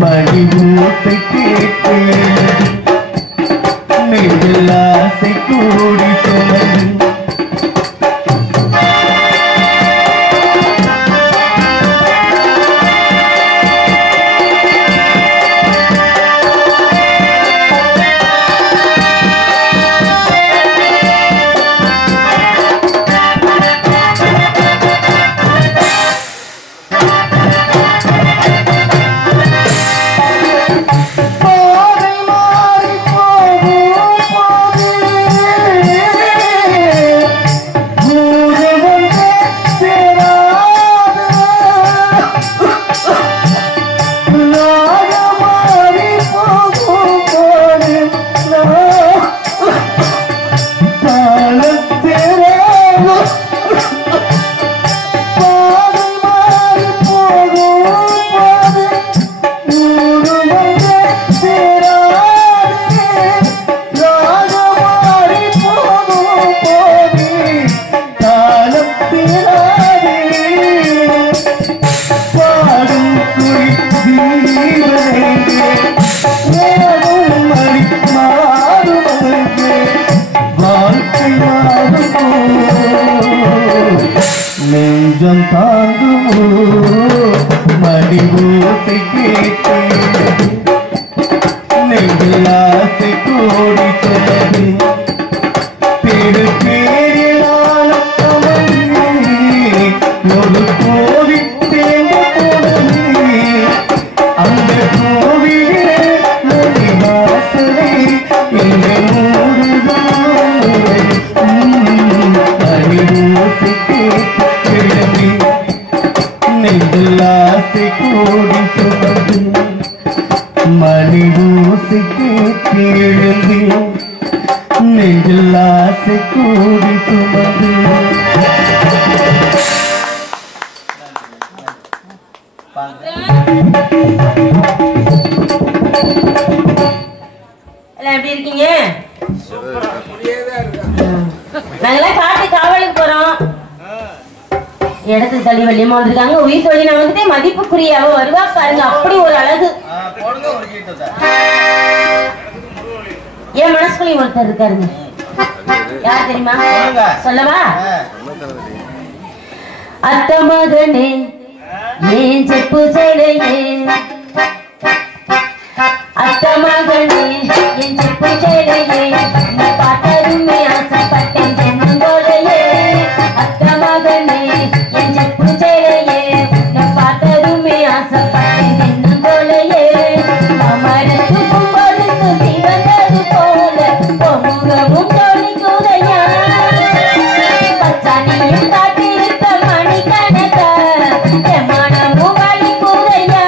மணி ஊசை கேட்டு நெஞ்சில் ஆசை கூடி சுமந்து நெஞ்சம் தாங்குமோ மணி ஊசை கேட்டு நெஞ்சில் ஆசை கோடி சுமந்து திருப்பேரிலான ஒரு கோவில் தேங்க போனது அந்த கோவிலே மணி வாசலை எங்க மணி ஊசை கேட்டு நெஞ்சில் ஆசை கோடி சுமந்து மணி ஊசை கேட்டு எழுந்து நெஞ்சில் ஆசை கோடி சுமந்து எல்லாம் எப்படி இருக்கீங்க? நாங்கெல்லாம் காட்டு காவலுக்கு போறோம். இடத்துக்கு தள்ளி வள்ளியம்மா வந்திருக்காங்க. உயிர் தொழில் நான் வந்துட்டு மதிப்புக்குரிய அவ வருவா பாருங்க. அப்படி ஒரு அழகு. என் மனசுக்குள்ளேயும் ஒருத்தர் இருக்காருங்க. யார் தெரியுமா? சொல்லவா? அத்த மகனே ஏன் செப்பு சேலையே அத்த மகனே என் செப்பு சேலையே பார்த்ததுமே ஆசைப்பட்டேன் ஜென்மங்கோலையே அத்த மகனே என் செப்பு சேலையே பார்த்ததுமே ஆசைப்பட்டேன் ஜென்மங்கோலையே அமரத்து கும்பலுக்கு சிவந்தது போல பொமுகமும் தோழி குதையா பச்சானியும் காத்திருக்க மணி கணக்க மனமும் வழி குதையா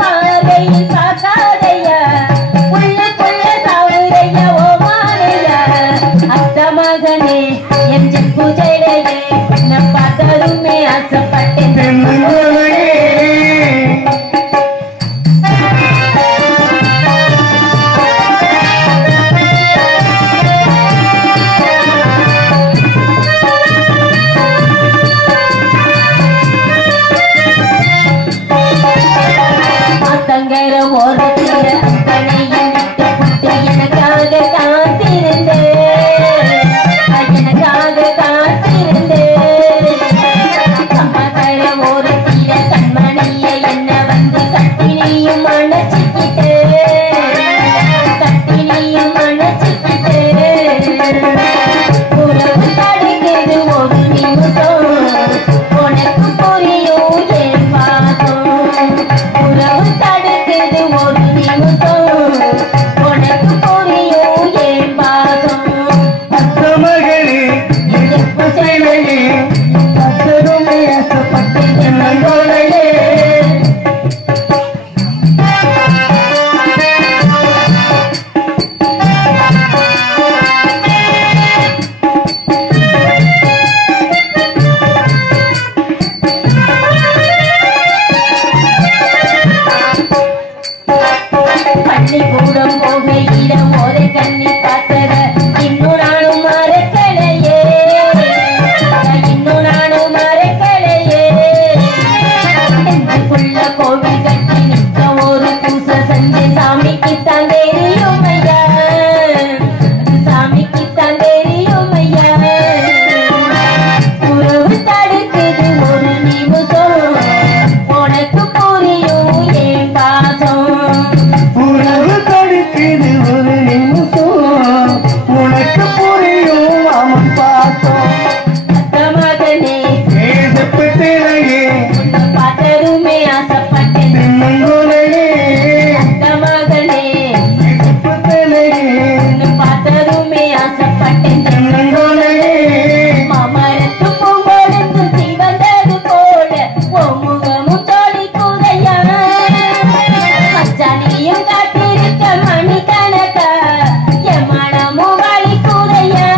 பார்வையில் பார்க்காதையா உள்ளுக்குள்ள சாவுதையா ஓ மாலையா அத்த மகனே என் செப்பு ஜெயலையே நான் பார்த்ததுமே ஆசைப்பட்டேன் தங்கர ஓரத்தில அத்தனையும் விட்டு புட்டு எனக்காக காத்திருந்தேன் கம்பகர ஓரத்தில கண்மணிய என்ன வந்து கட்டினியும் அணைச்சிக்கிட்டு உறவு தடுக்குது ஒரு நிமிஷம் உனக்கு புரியும் என் பாசம் உறவு தடுக்குது ஒரு நிமிஷம் உனக்கு புரியும் என் பாசம் அத்த மகளே என் சேலையே பத்ததுமே ஆசைப்பட்டேன் ஜென்மங்கோலையே கோவில் கட்டி நிற்க ஒரு பூசை செஞ்சு சாமிக்குத்தான் தெரியும் ஐயா, சாமிக்குத்தான் தெரியும் ஐயா. உறவு தடுக்குது ஒரு நிமிஷம், உனக்கு புரியும் ஏன் பாசம். உறவு தடுக்குது ஒரு நிமிஷம், உனக்கு புரியும் அவன் பாசம். அத்த மகனே ஏசப்பட்டேனையே உன்னை பார்த்ததுமே ஆசைப்பட்டேன். தென்னங்கோலையே அத்த மகனே ஏசப்பட்டேனையே உன்னை பார்த்ததுமே ஆசைப்பட்டேன். தென்னங்கோலையே மாமரத்து பூங்கொடுத்து சிவந்தது போல உன் முகமும் ஜொலிக்குதையா. மச்சானியும் காத்திருக்க மணிக்கணக்கா என் மனமும் வலிக்குதையா.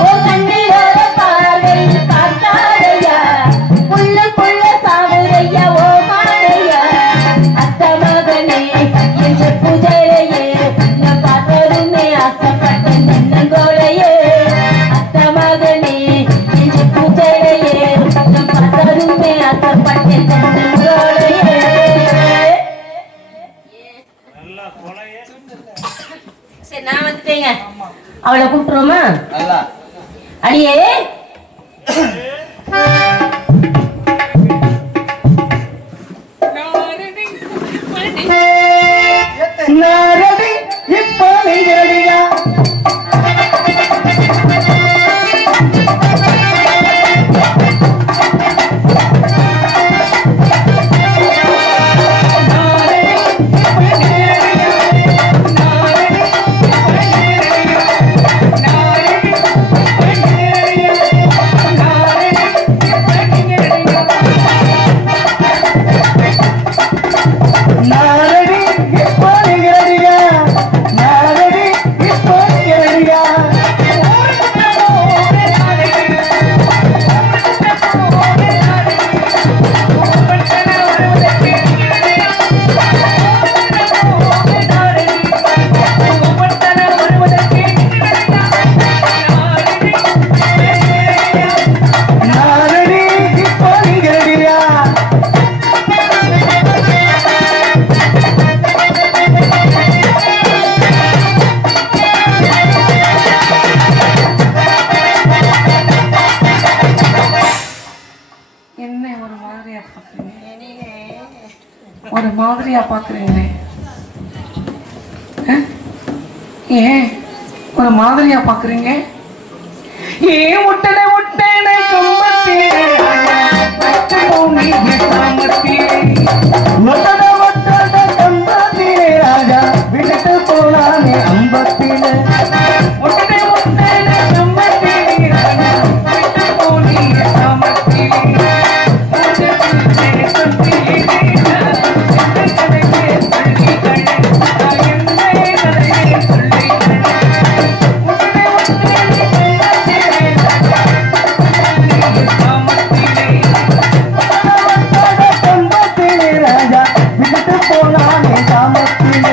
உன் கண்ணில் ஒரு பார்வை பார்த்தாதையா, உள்ளுக்குள்ள சாவுதையா ஓ மாடையா. அத்த மகனே என் செப்பு ஜெயலையே நான் பார்த்ததுமே ஆசைப்பட்டேன். தென்னங்கோலையே அத்த மகனே என் செப்பு ஜெயலையே நான் பார்த்ததுமே ஆசைப்பட்டேன். தென்னங்கோலையே சரி நான் வந்துட்டேங்க. அவளை கூப்பிட்டுருவோமா? அடியே நாரடி இப்போ நீங்கடியா நாரடி இப்போ நீங்கடியா நாரடி இப்போ நீங்கடியா நாரடி இப்போ நீங்கடியா என்ன ஒரு மாதிரியா பாக்குறீங்க? ஒரு மாதிரியா பாக்குறீங்களே? ஏன் ஒரு மாதிரியா பாக்குறீங்க? ஏன் முட்டனை முட்டனை கம்பத்திலே ஒட்டட ஒட்டட கம்பத்திலே ராஜா விட்டு போனானே அம்பத்திலே முட்டனை முட்டனை கம்பத்திலே ராஜா விட்டு போனீங்க சாமத்திலே. கம்பத்திலே ராஜா விட்டு போனானே சாமத்திலே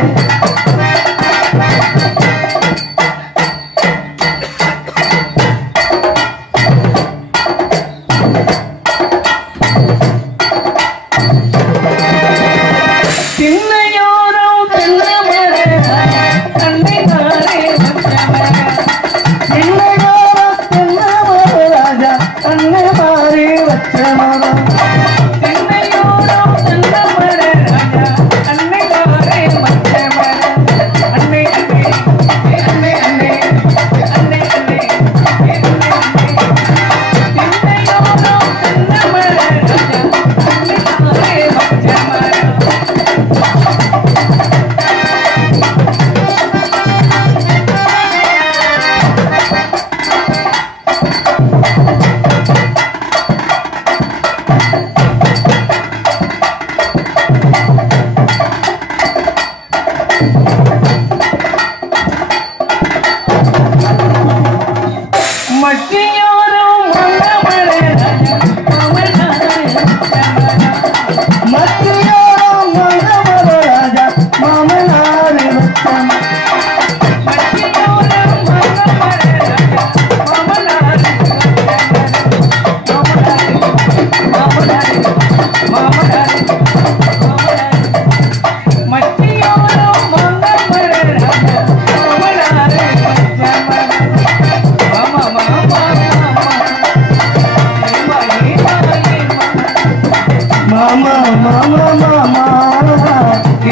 மாமா மாமா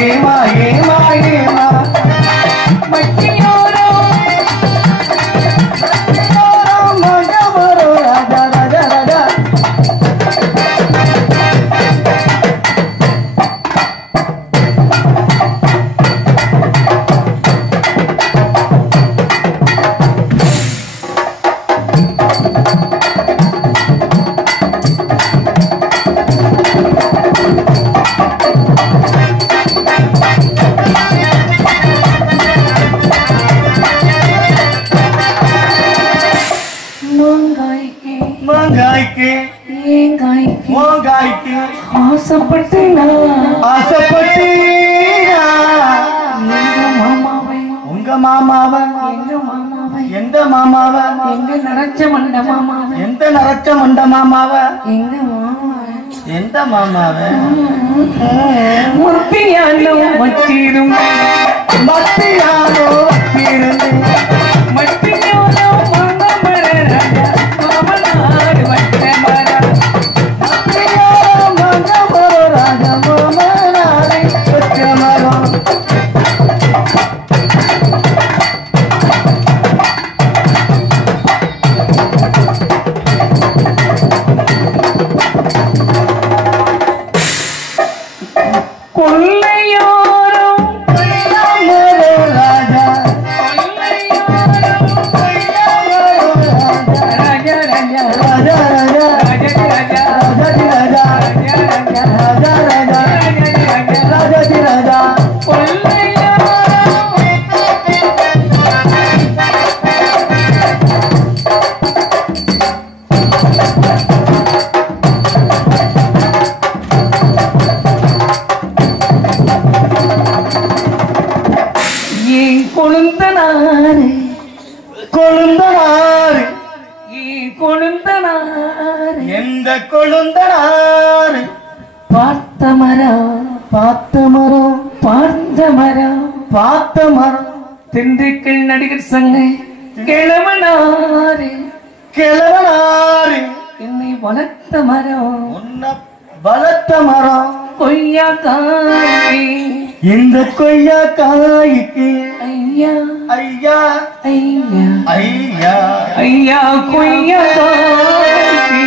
ஏமா ஏமா ஏமா மச்சியோரோ மகமரோ ராஜா ராஜா ராஜா மாங்காய்க்கு மாங்காய்க்கு ஆசைப்பட்டு ஆசைப்பட்டு உங்க மாமாவை எந்த மாமாவை எங்க நரச்ச மண்ட மாமாவை எந்த நரச்ச மண்ட மாமாவை எங்க மாமா எந்த மாமாவை முத்தியானோ வச்சிரும் மத்தியானோ இருந்து மத்தியோரோ மாமர ராஜா மாமனார் வட்ட மரா மகமரோ ராஜா மாமனாரை மரோ கொள்ளையோரம் மரோ ராஜா ராஜா ராஜா ராஜா ராஜா ராஜா ராஜா ராஜாதி ராஜா ராஜா ராஜா ராஜாதி ராஜா கொழுந்தனாரு கொழுந்தனாரு கொழுந்தனாரு எந்த கொழுந்தனாரு பார்த்த மரம் பார்த்த மரம் பார்த்த மரம் பார்த்த மரம் திண்டுக்கல் நடிகர் சங்க கிழவனாரு கிழவனாரு என்னை வளர்த்த மரம் உன்னை வளர்த்த மரம் கொய்யா காய் இந்த கொய்யா காய்க்கு ஐயா ஐயா ஐயா ஐயா ஐயா கொய்யா காய்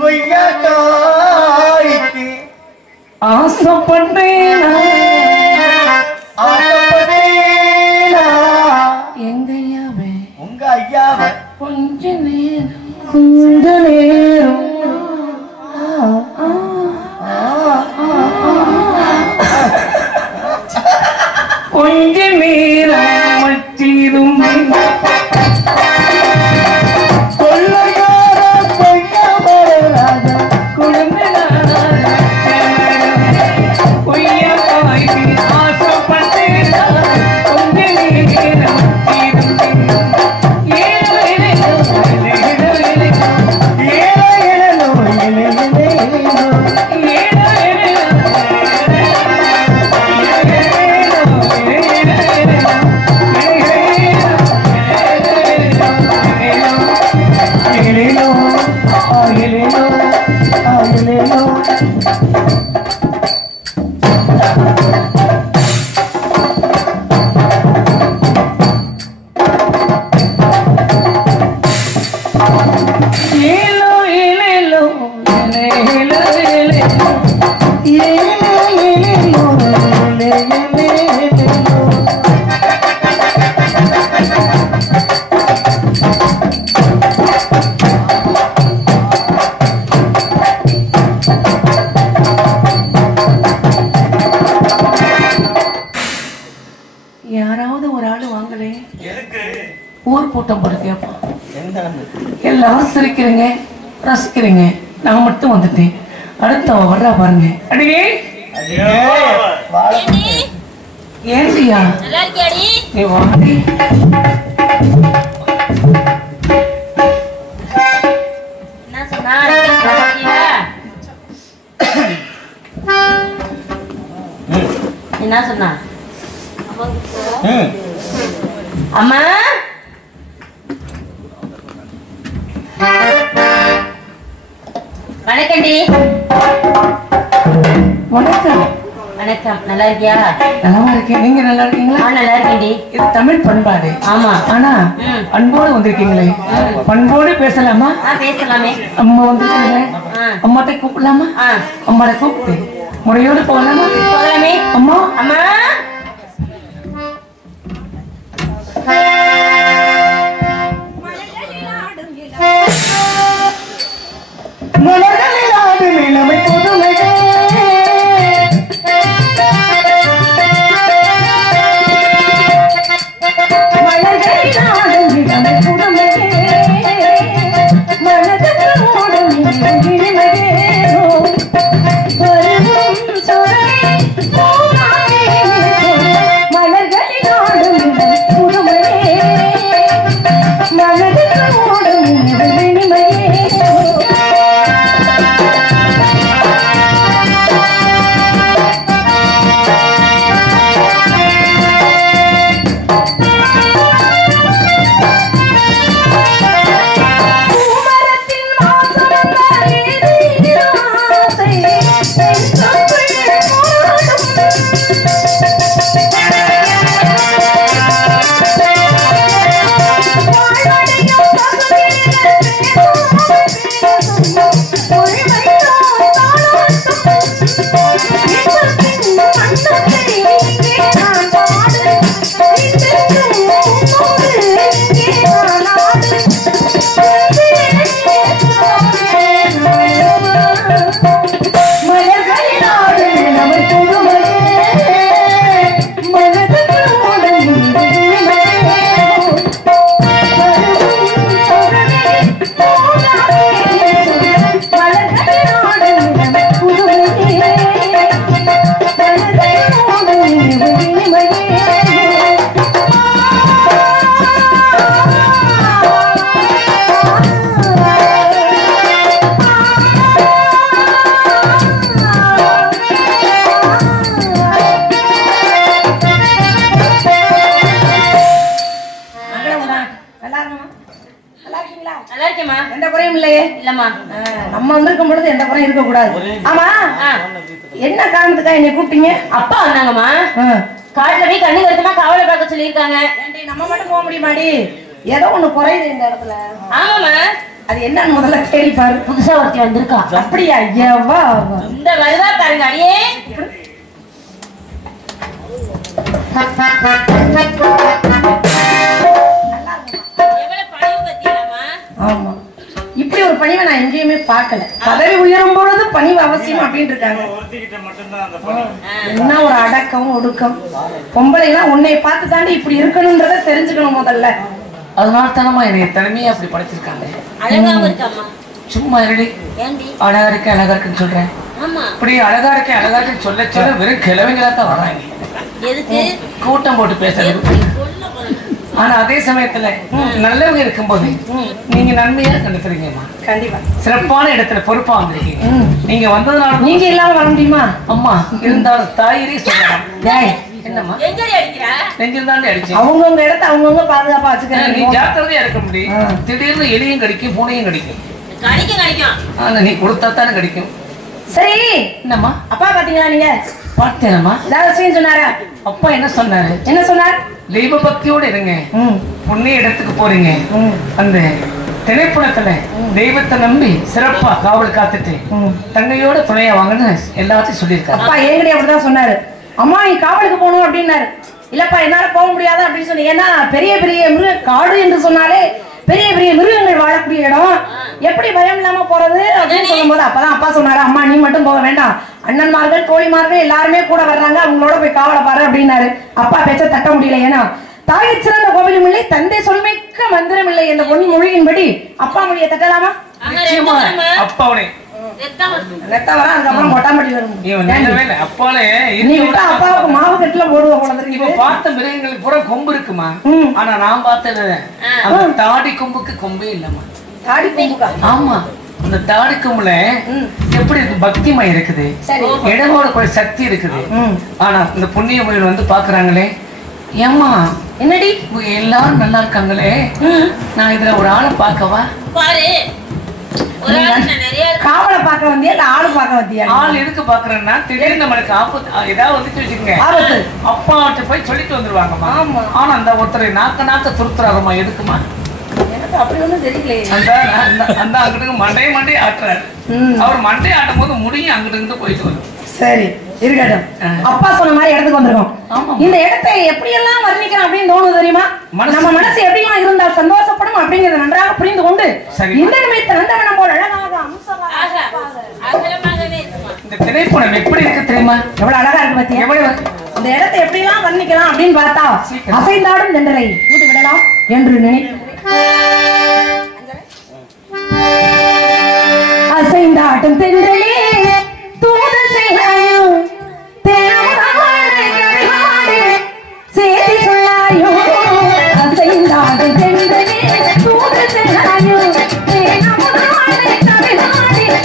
கொய்யா காய்க்கு ஆசைப்பட்டேனா ஆசைப்பட்டேனா எங்க ஐயாவே உங்க ஐயாவை கொஞ்ச நேரம் கொஞ்ச நேரம் கொஞ்ச நேரம் மச்சிரும் கொள்ளையார கொய்யா மர ராஜா கொய்யா காய் ஆசைப்பட்டேனா கொஞ்ச நேரம் யாராவது ஒரு ஆளு வாங்கலே ஊர் கூட்டம் போட்டு கேட்போம். எல்லாரும் சிரிக்கிறீங்க ரசிக்கிறீங்க, நான் மட்டும் வந்துட்டேன். அடுத்தவ வர்றா பாருங்க. அடியே ஏன்டியா நல்லா இருக்கியாடி? நீ வாடி. என்ன சொன்னா? என்ன சொன்னா? அம்மா வணக்கம்டி. வணக்கம். வணக்கம். நல்லா இருக்கியா? நல்லா இருக்கேன். நீங்க நல்லா இருக்கீங்களா? நல்லா இருக்கேன்டி. இது தமிழ் பண்பாடு. ஆமா. ஆனா அன்போடு வந்திருக்கீங்களே, பண்போடு பேசலாமா? பேசலாமே. அம்மா வந்திருக்கீங்க, அம்மாட்ட கூப்பிடலாமா? அம்மாட்ட கூப்பிட்டு முறையோடு போகலாமா? போகலாமே. அம்மா அம்மா மலர்களில் ஆடும் இளமை புதுமையே, மலர்களில் ஆடும் இளமை புதுமையே, மனதில் ஓடும் இனிமையே, வருகும் சுடரே பூமாலே மலர்களில் ஆடும் இளமை புதுமையே, மனதில் ஓடும் இனிமையே. நம்ம வந்திருக்கும் பொழுது எந்த குறையும் இருக்க கூடாது. ஆமா, என்ன காரணத்துக்கா என்னை கூப்பிட்டீங்க? அப்பா வந்தாங்கம்மா. காட்டுல போய் கண்ணு கருத்துமா காவலை பார்க்க சொல்லியிருக்காங்க. நம்ம மட்டும் போக முடியுமாடி? ஏதோ ஒண்ணு குறையுது இந்த இடத்துல. ஆமாமா. அது என்னன்னு முதல்ல கேள்வி பாரு. புதுசா ஒருத்தி வந்திருக்கா. அப்படியா? ஐயாவா, இந்த வருவா பாருங்க. அடியே ஆமா, இப்படி ஒரு பணிவை நான் எங்கேயுமே பார்க்கல. பதவி உயரும் பொழுது பணிவு அவசியம் அப்படின்னு இருக்காங்க. என்ன ஒரு அடக்கம் ஒடுக்கம். பொம்பளைலாம் உன்னை பார்த்து தாண்டி இப்படி இருக்கணும்ன்றத தெரிஞ்சுக்கணும் முதல்ல. அதனால தானமா என்னைய திறமையா அப்படி படைச்சிருக்காங்க. சும்மா இருடி. அழகா இருக்கேன் அழகா இருக்குன்னு சொல்றேன். இப்படி அழகா இருக்கேன் அழகா இருக்குன்னு சொல்ல சொல்ல வெறும் கிழமைகளா தான் வராங்க. கூட்டம் போட்டு பேசுறது. ஆனா அதே சமயத்துல நல்லவங்க இருக்கும்போது நீங்க நன்மையா கண்டுக்கிறீங்கம்மா. கண்டிப்பா சிறப்பான இடத்துல பொறுப்பா வந்திருக்கீங்க. நீங்க வந்ததுனால நீங்க இல்லாம வர முடியுமா? அம்மா இருந்தாலும் தாயிரே சொல்லலாம். என்னம்மா அவங்கவுங்க இடத்த அவங்கவுங்க பாதுகாப்பா வச்சுக்கிறேன். நீ ஜாக்கிரதையா இருக்க முடியும். திடீர்னு எலியும் கடிக்கும் பூனையும் கடிக்கும். ஆனா நீ கொடுத்தா தானே கடிக்கும். சரி என்னம்மா அப்பா பாத்தீங்களா? நீங்க பார்த்தேனம்மா. ஏதாவது சொன்னாரா? அப்பா என்ன சொன்னாரு? என்ன சொன்னார்? தெய்வ பக்தியோட இருங்க, புண்ணிய இடத்துக்கு போறீங்க, அந்த திரைப்படத்துல தெய்வத்தை நம்பி சிறப்பா காவல் காத்துட்டு தங்கையோட துணையா வாங்கன்னு எல்லாத்தையும் சொல்லியிருக்காரு. அப்பா ஏங்கடி அப்படிதான் சொன்னாரு. அம்மா நீ காவலுக்கு போகணும் அப்படின்னாரு. இல்லப்பா என்னால போக முடியாது அப்படின்னு சொன்னேன். ஏன்னா பெரிய பெரிய மிருக காடு என்று சொன்னாலே பெரிய பெரிய மிருகங்கள் வாழக்கூடிய இடம், எப்படி பயம் இல்லாம போறது அப்படின்னு சொல்லும் போது அப்பதான் அப்பா சொன்னாரு, அம்மா நீ மட்டும் போக வேண்டாம், அண்ணன்மார்கள் தோழிமார்கள் எல்லாருமே கூட வர்றாங்க, அவங்களோட போய் காவலை பாரு அப்படின்னாரு. அப்பா பேச்ச தட்ட முடியல. ஏன்னா தாயை சிறந்த கோவிலும் இல்லை, தந்தை சொல்மிக்க மந்திரம் இல்லை என்ற பொன்னி மொழியின்படி அப்பா மொழியை தட்டலாமா? அப்பாவுடைய அதுக்கப்புறம் கொட்டாம்பட்டி வரும். நீ அப்பாவுக்கு மாவு கட்டுல போடுவோம். இப்ப பார்த்த மிருகங்களுக்கு பூரா கொம்பு இருக்குமா? ஆனா நான் பார்த்தது அந்த தாடி கொம்புக்கு கொம்பே இல்லம்மா. தாடி கொம்புக்கா? ஆமா, அந்த தாடி கொம்புல எப்படி இருக்கு, பக்திமயம் இருக்குது, இடமோட கூட சக்தி இருக்குது. ஆனா இந்த புண்ணிய மொழியில் வந்து பாக்குறாங்களே, ஏம்மா என்னடி எல்லாரும் நல்லா இருக்காங்களே, நான் இதுல ஒரு ஆளை பார்க்கவா? காவலை பார்க்க வந்தியா இல்ல ஆளு பார்க்க வந்தியா? ஆள் எதுக்கு பாக்குறேன்னா திடீர்னு நம்மளுக்கு ஆபத்து ஏதாவது வந்துட்டு வச்சுக்கோங்க. ஆபத்து அப்பாட்ட போய் சொல்லிட்டு வந்துருவாங்கம்மா. ஆமா. ஆனா அந்த ஒருத்தரை நாக்க துருத்துறாருமா. எதுக்குமா? எனக்கு அப்படி ஒண்ணும் தெரியலையே. அந்த அங்கிட்டு மண்டே ஆட்டுறாரு. அவர் மண்டை ஆட்டும் போது முடியும் அங்கிட்டு போயிட்டு வரும். சரி இருக்கட்டும். அப்பா சொன்ன மாதிரி இடத்துக்கு வந்திருக்கோம். இந்த இடத்தை எப்படி எல்லாம் வர்ணிக்கலாம் அப்படின்னு தோணுது தெரியுமா? நம்ம மனசு எப்படிலாம் இருந்தால் சந்தோஷப்படும் அப்படிங்கறத நன்றாக புரிந்து கொண்டு இந்த நிமித்த நந்தவனம் போல அழகாக இந்த திரைப்படம் எப்படி இருக்கு தெரியுமா? எவ்வளவு அழகா இருக்கு பாத்தியா? இந்த இடத்தை எப்படி எல்லாம் வர்ணிக்கலாம் அப்படின்னு பார்த்தா அசைந்தாடும் தென்றலை கூட்டு விடலாம் என்று நினைக்கிறேன். அசைந்தாடும் தென்றலே தூது செய்யாயோ சேதி சொல்லாயோ. அசைந்தாடும் தென்றலே தூது செய்யாயோ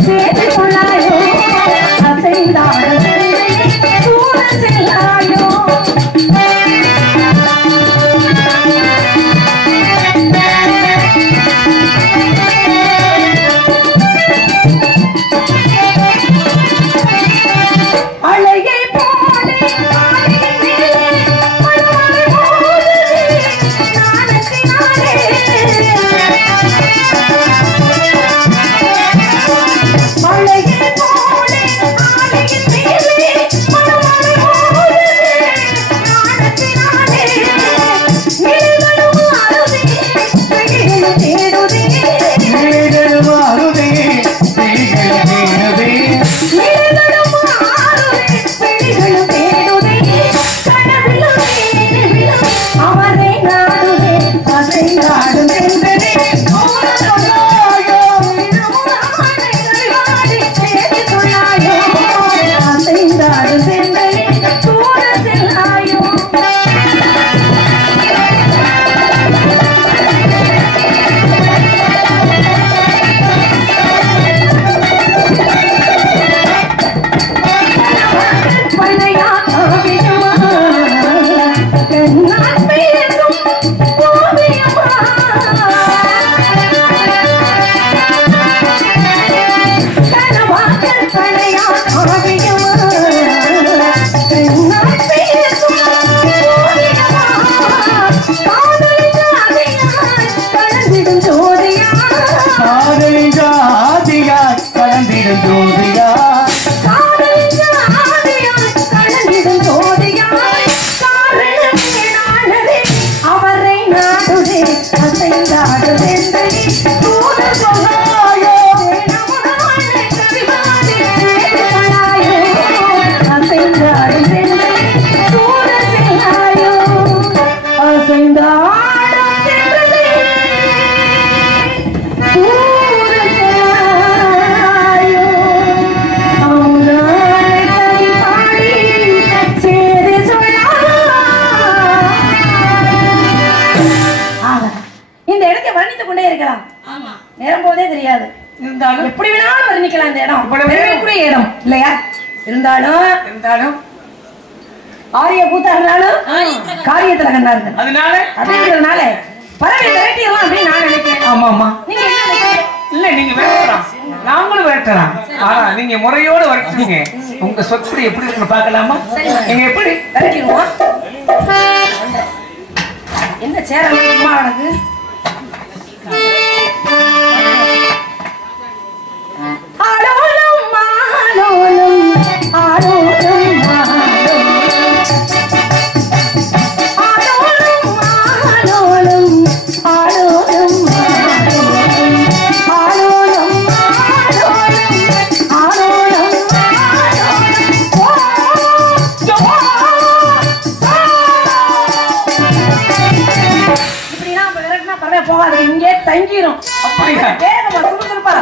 சேதி சொல்லாயோ. அசைந்தாடும் தென்றலே தூது செய்யாயோ. அழகை போலே ஆடின் மேலே மனமலை மோதுதே நாணத்தினாலே. அழகை போலே ஆடின் மேலே மனமலை மோதுதே நாணத்தினாலே. நிழலும் மாறுதே விழிகளும் தேடுதே. நிழலும் மாறுதே விழிகளும் தேடுதே. நிழலும் மாறுதே விழிகளும் தேடுதே. கனவிலும் நினைவிலும் அவரை நாடுதே. அசைந்தாடும் தென்றலே தூது சொல்லாயோ. விழுமானை கவிவாடி சேதி சொல்லாயோ. அசைந்தாடும் தென்றலே தூது செல்லாயோ. பழையா காவியமா கண்ணால் பேசும் ஓவியமா. கனவாக்கள் பழையா காவியமா கண்ணால் பேசும் ஓவியமா. காதலின் ஜாதியாய் கலந்திடும் ஜோதியா. காதலின் ஜாதியாய் கலந்திடும் ஜோதியா. காதலின் ஜாதியாய் கலந்திடும் ஜோதியாய். காரணமே நானதே அவரை நாடுதே. அசைந்தாடும் தென்றலே தூது சொல்லாயோ. நமதானே கவிவாடி சேதி சொல்லாயோ. அசைந்தாடும் தென்றலே தூது செல்லாயோ. அசைந்தாடும் தென்றலே தூது செல்லாயோ. அமுதானை கவி பாடி சேதி சொல்லாயோ. ஆக, இந்த இடத்தை வர்ணித்துக் கொண்டே இருக்கலாம். நேரம் போதே தெரியாது. இருந்தாலும் எப்படி வேணாலும் வர்ணிக்கலாம். இந்த இடம் இவ்வளவு பெருமைக்குரிய இடம் இல்லையா? இருந்தாலும் ஆரிய கூத்தாடுனாலும் காரியத்துல கண்டாரு அதனால அப்படிங்கிறதுனால பறவை விரட்டிடலாம் அப்படின்னு நான் நினைக்கிறேன். ஆமா ஆமா. நீங்க என்ன நினைக்கிறீங்க? இல்ல நீங்க விரட்டலாம், நாங்களும் விரட்டலாம். ஆனா நீங்க முறையோடு விரட்டுங்க. உங்க சொத்து எப்படி இருக்குன்னு பாக்கலாமா? நீங்க எப்படி விரட்டிடுவோம். என்ன சேரலாம் சும்மா எனக்கு ஆலோலம் மாலோலம் ஆலோலம் மாலோலம் ஆலோலம் மாலோலம் ஆலோலம் மாலோலம் ஆலோலம் மாலோலம் ஆலோலம் மாலோலம் ஓ இப்படிலாம் நம்ம விரட்டினா பரவாயில்ல போகாது, இங்கே தங்கிரும். அப்படியா? வேகமா சுறுசுறுப்பா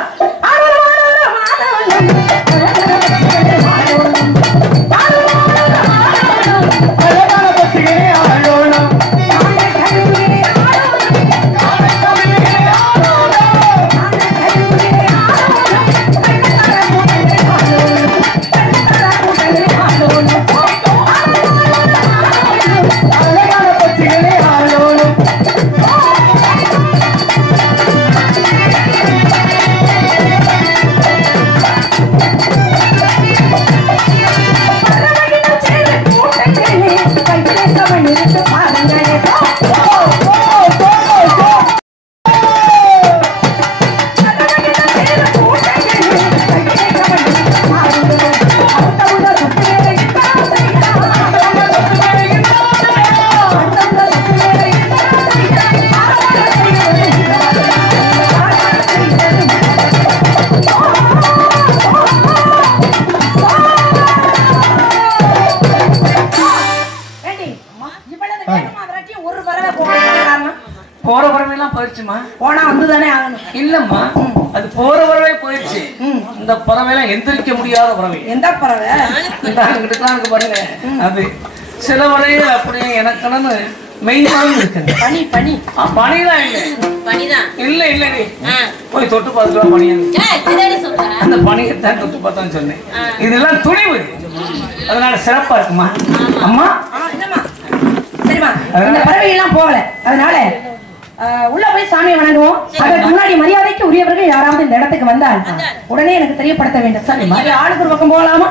அழகான பத்திரிகை ஆளோலம். அழகான பத்திரிகை ஆளோலம். போயிடுச்சுமா. போனா வந்துதானே ஆகணும். இல்லம்மா, அது போற வரவே போயிடுச்சு. இந்த பறவைலாம் எந்திரிக்க முடியாத பறவை. எந்த பறவை? இருக்கு பாருங்க. அது சில வரையில் அப்படியே எனக்குன்னு மெய்மாலும் இருக்குங்க. பனி பனி பனிதான் இல்லை. பனிதான். இல்ல இல்ல போய் தொட்டு பார்த்துக்கலாம் பனியா. சொல்றேன். அந்த பனியத்தான் தொட்டு பார்த்தான்னு சொன்னேன். இதெல்லாம் துணிவு, அதனால சிறப்பா இருக்குமா அம்மா. சரிம்மா, இந்த பறவைகள்லாம் போகல, அதனால உள்ள போய் சாமியை வணங்குவோம். அதற்கு முன்னாடி மரியாதைக்கு உரியவர்கள் யாராவது இந்த இடத்துக்கு வந்தால் உடனே எனக்கு தெரியப்படுத்த வேண்டும். சரி, ஆளுக்கு ஒரு பக்கம் போகலாமா?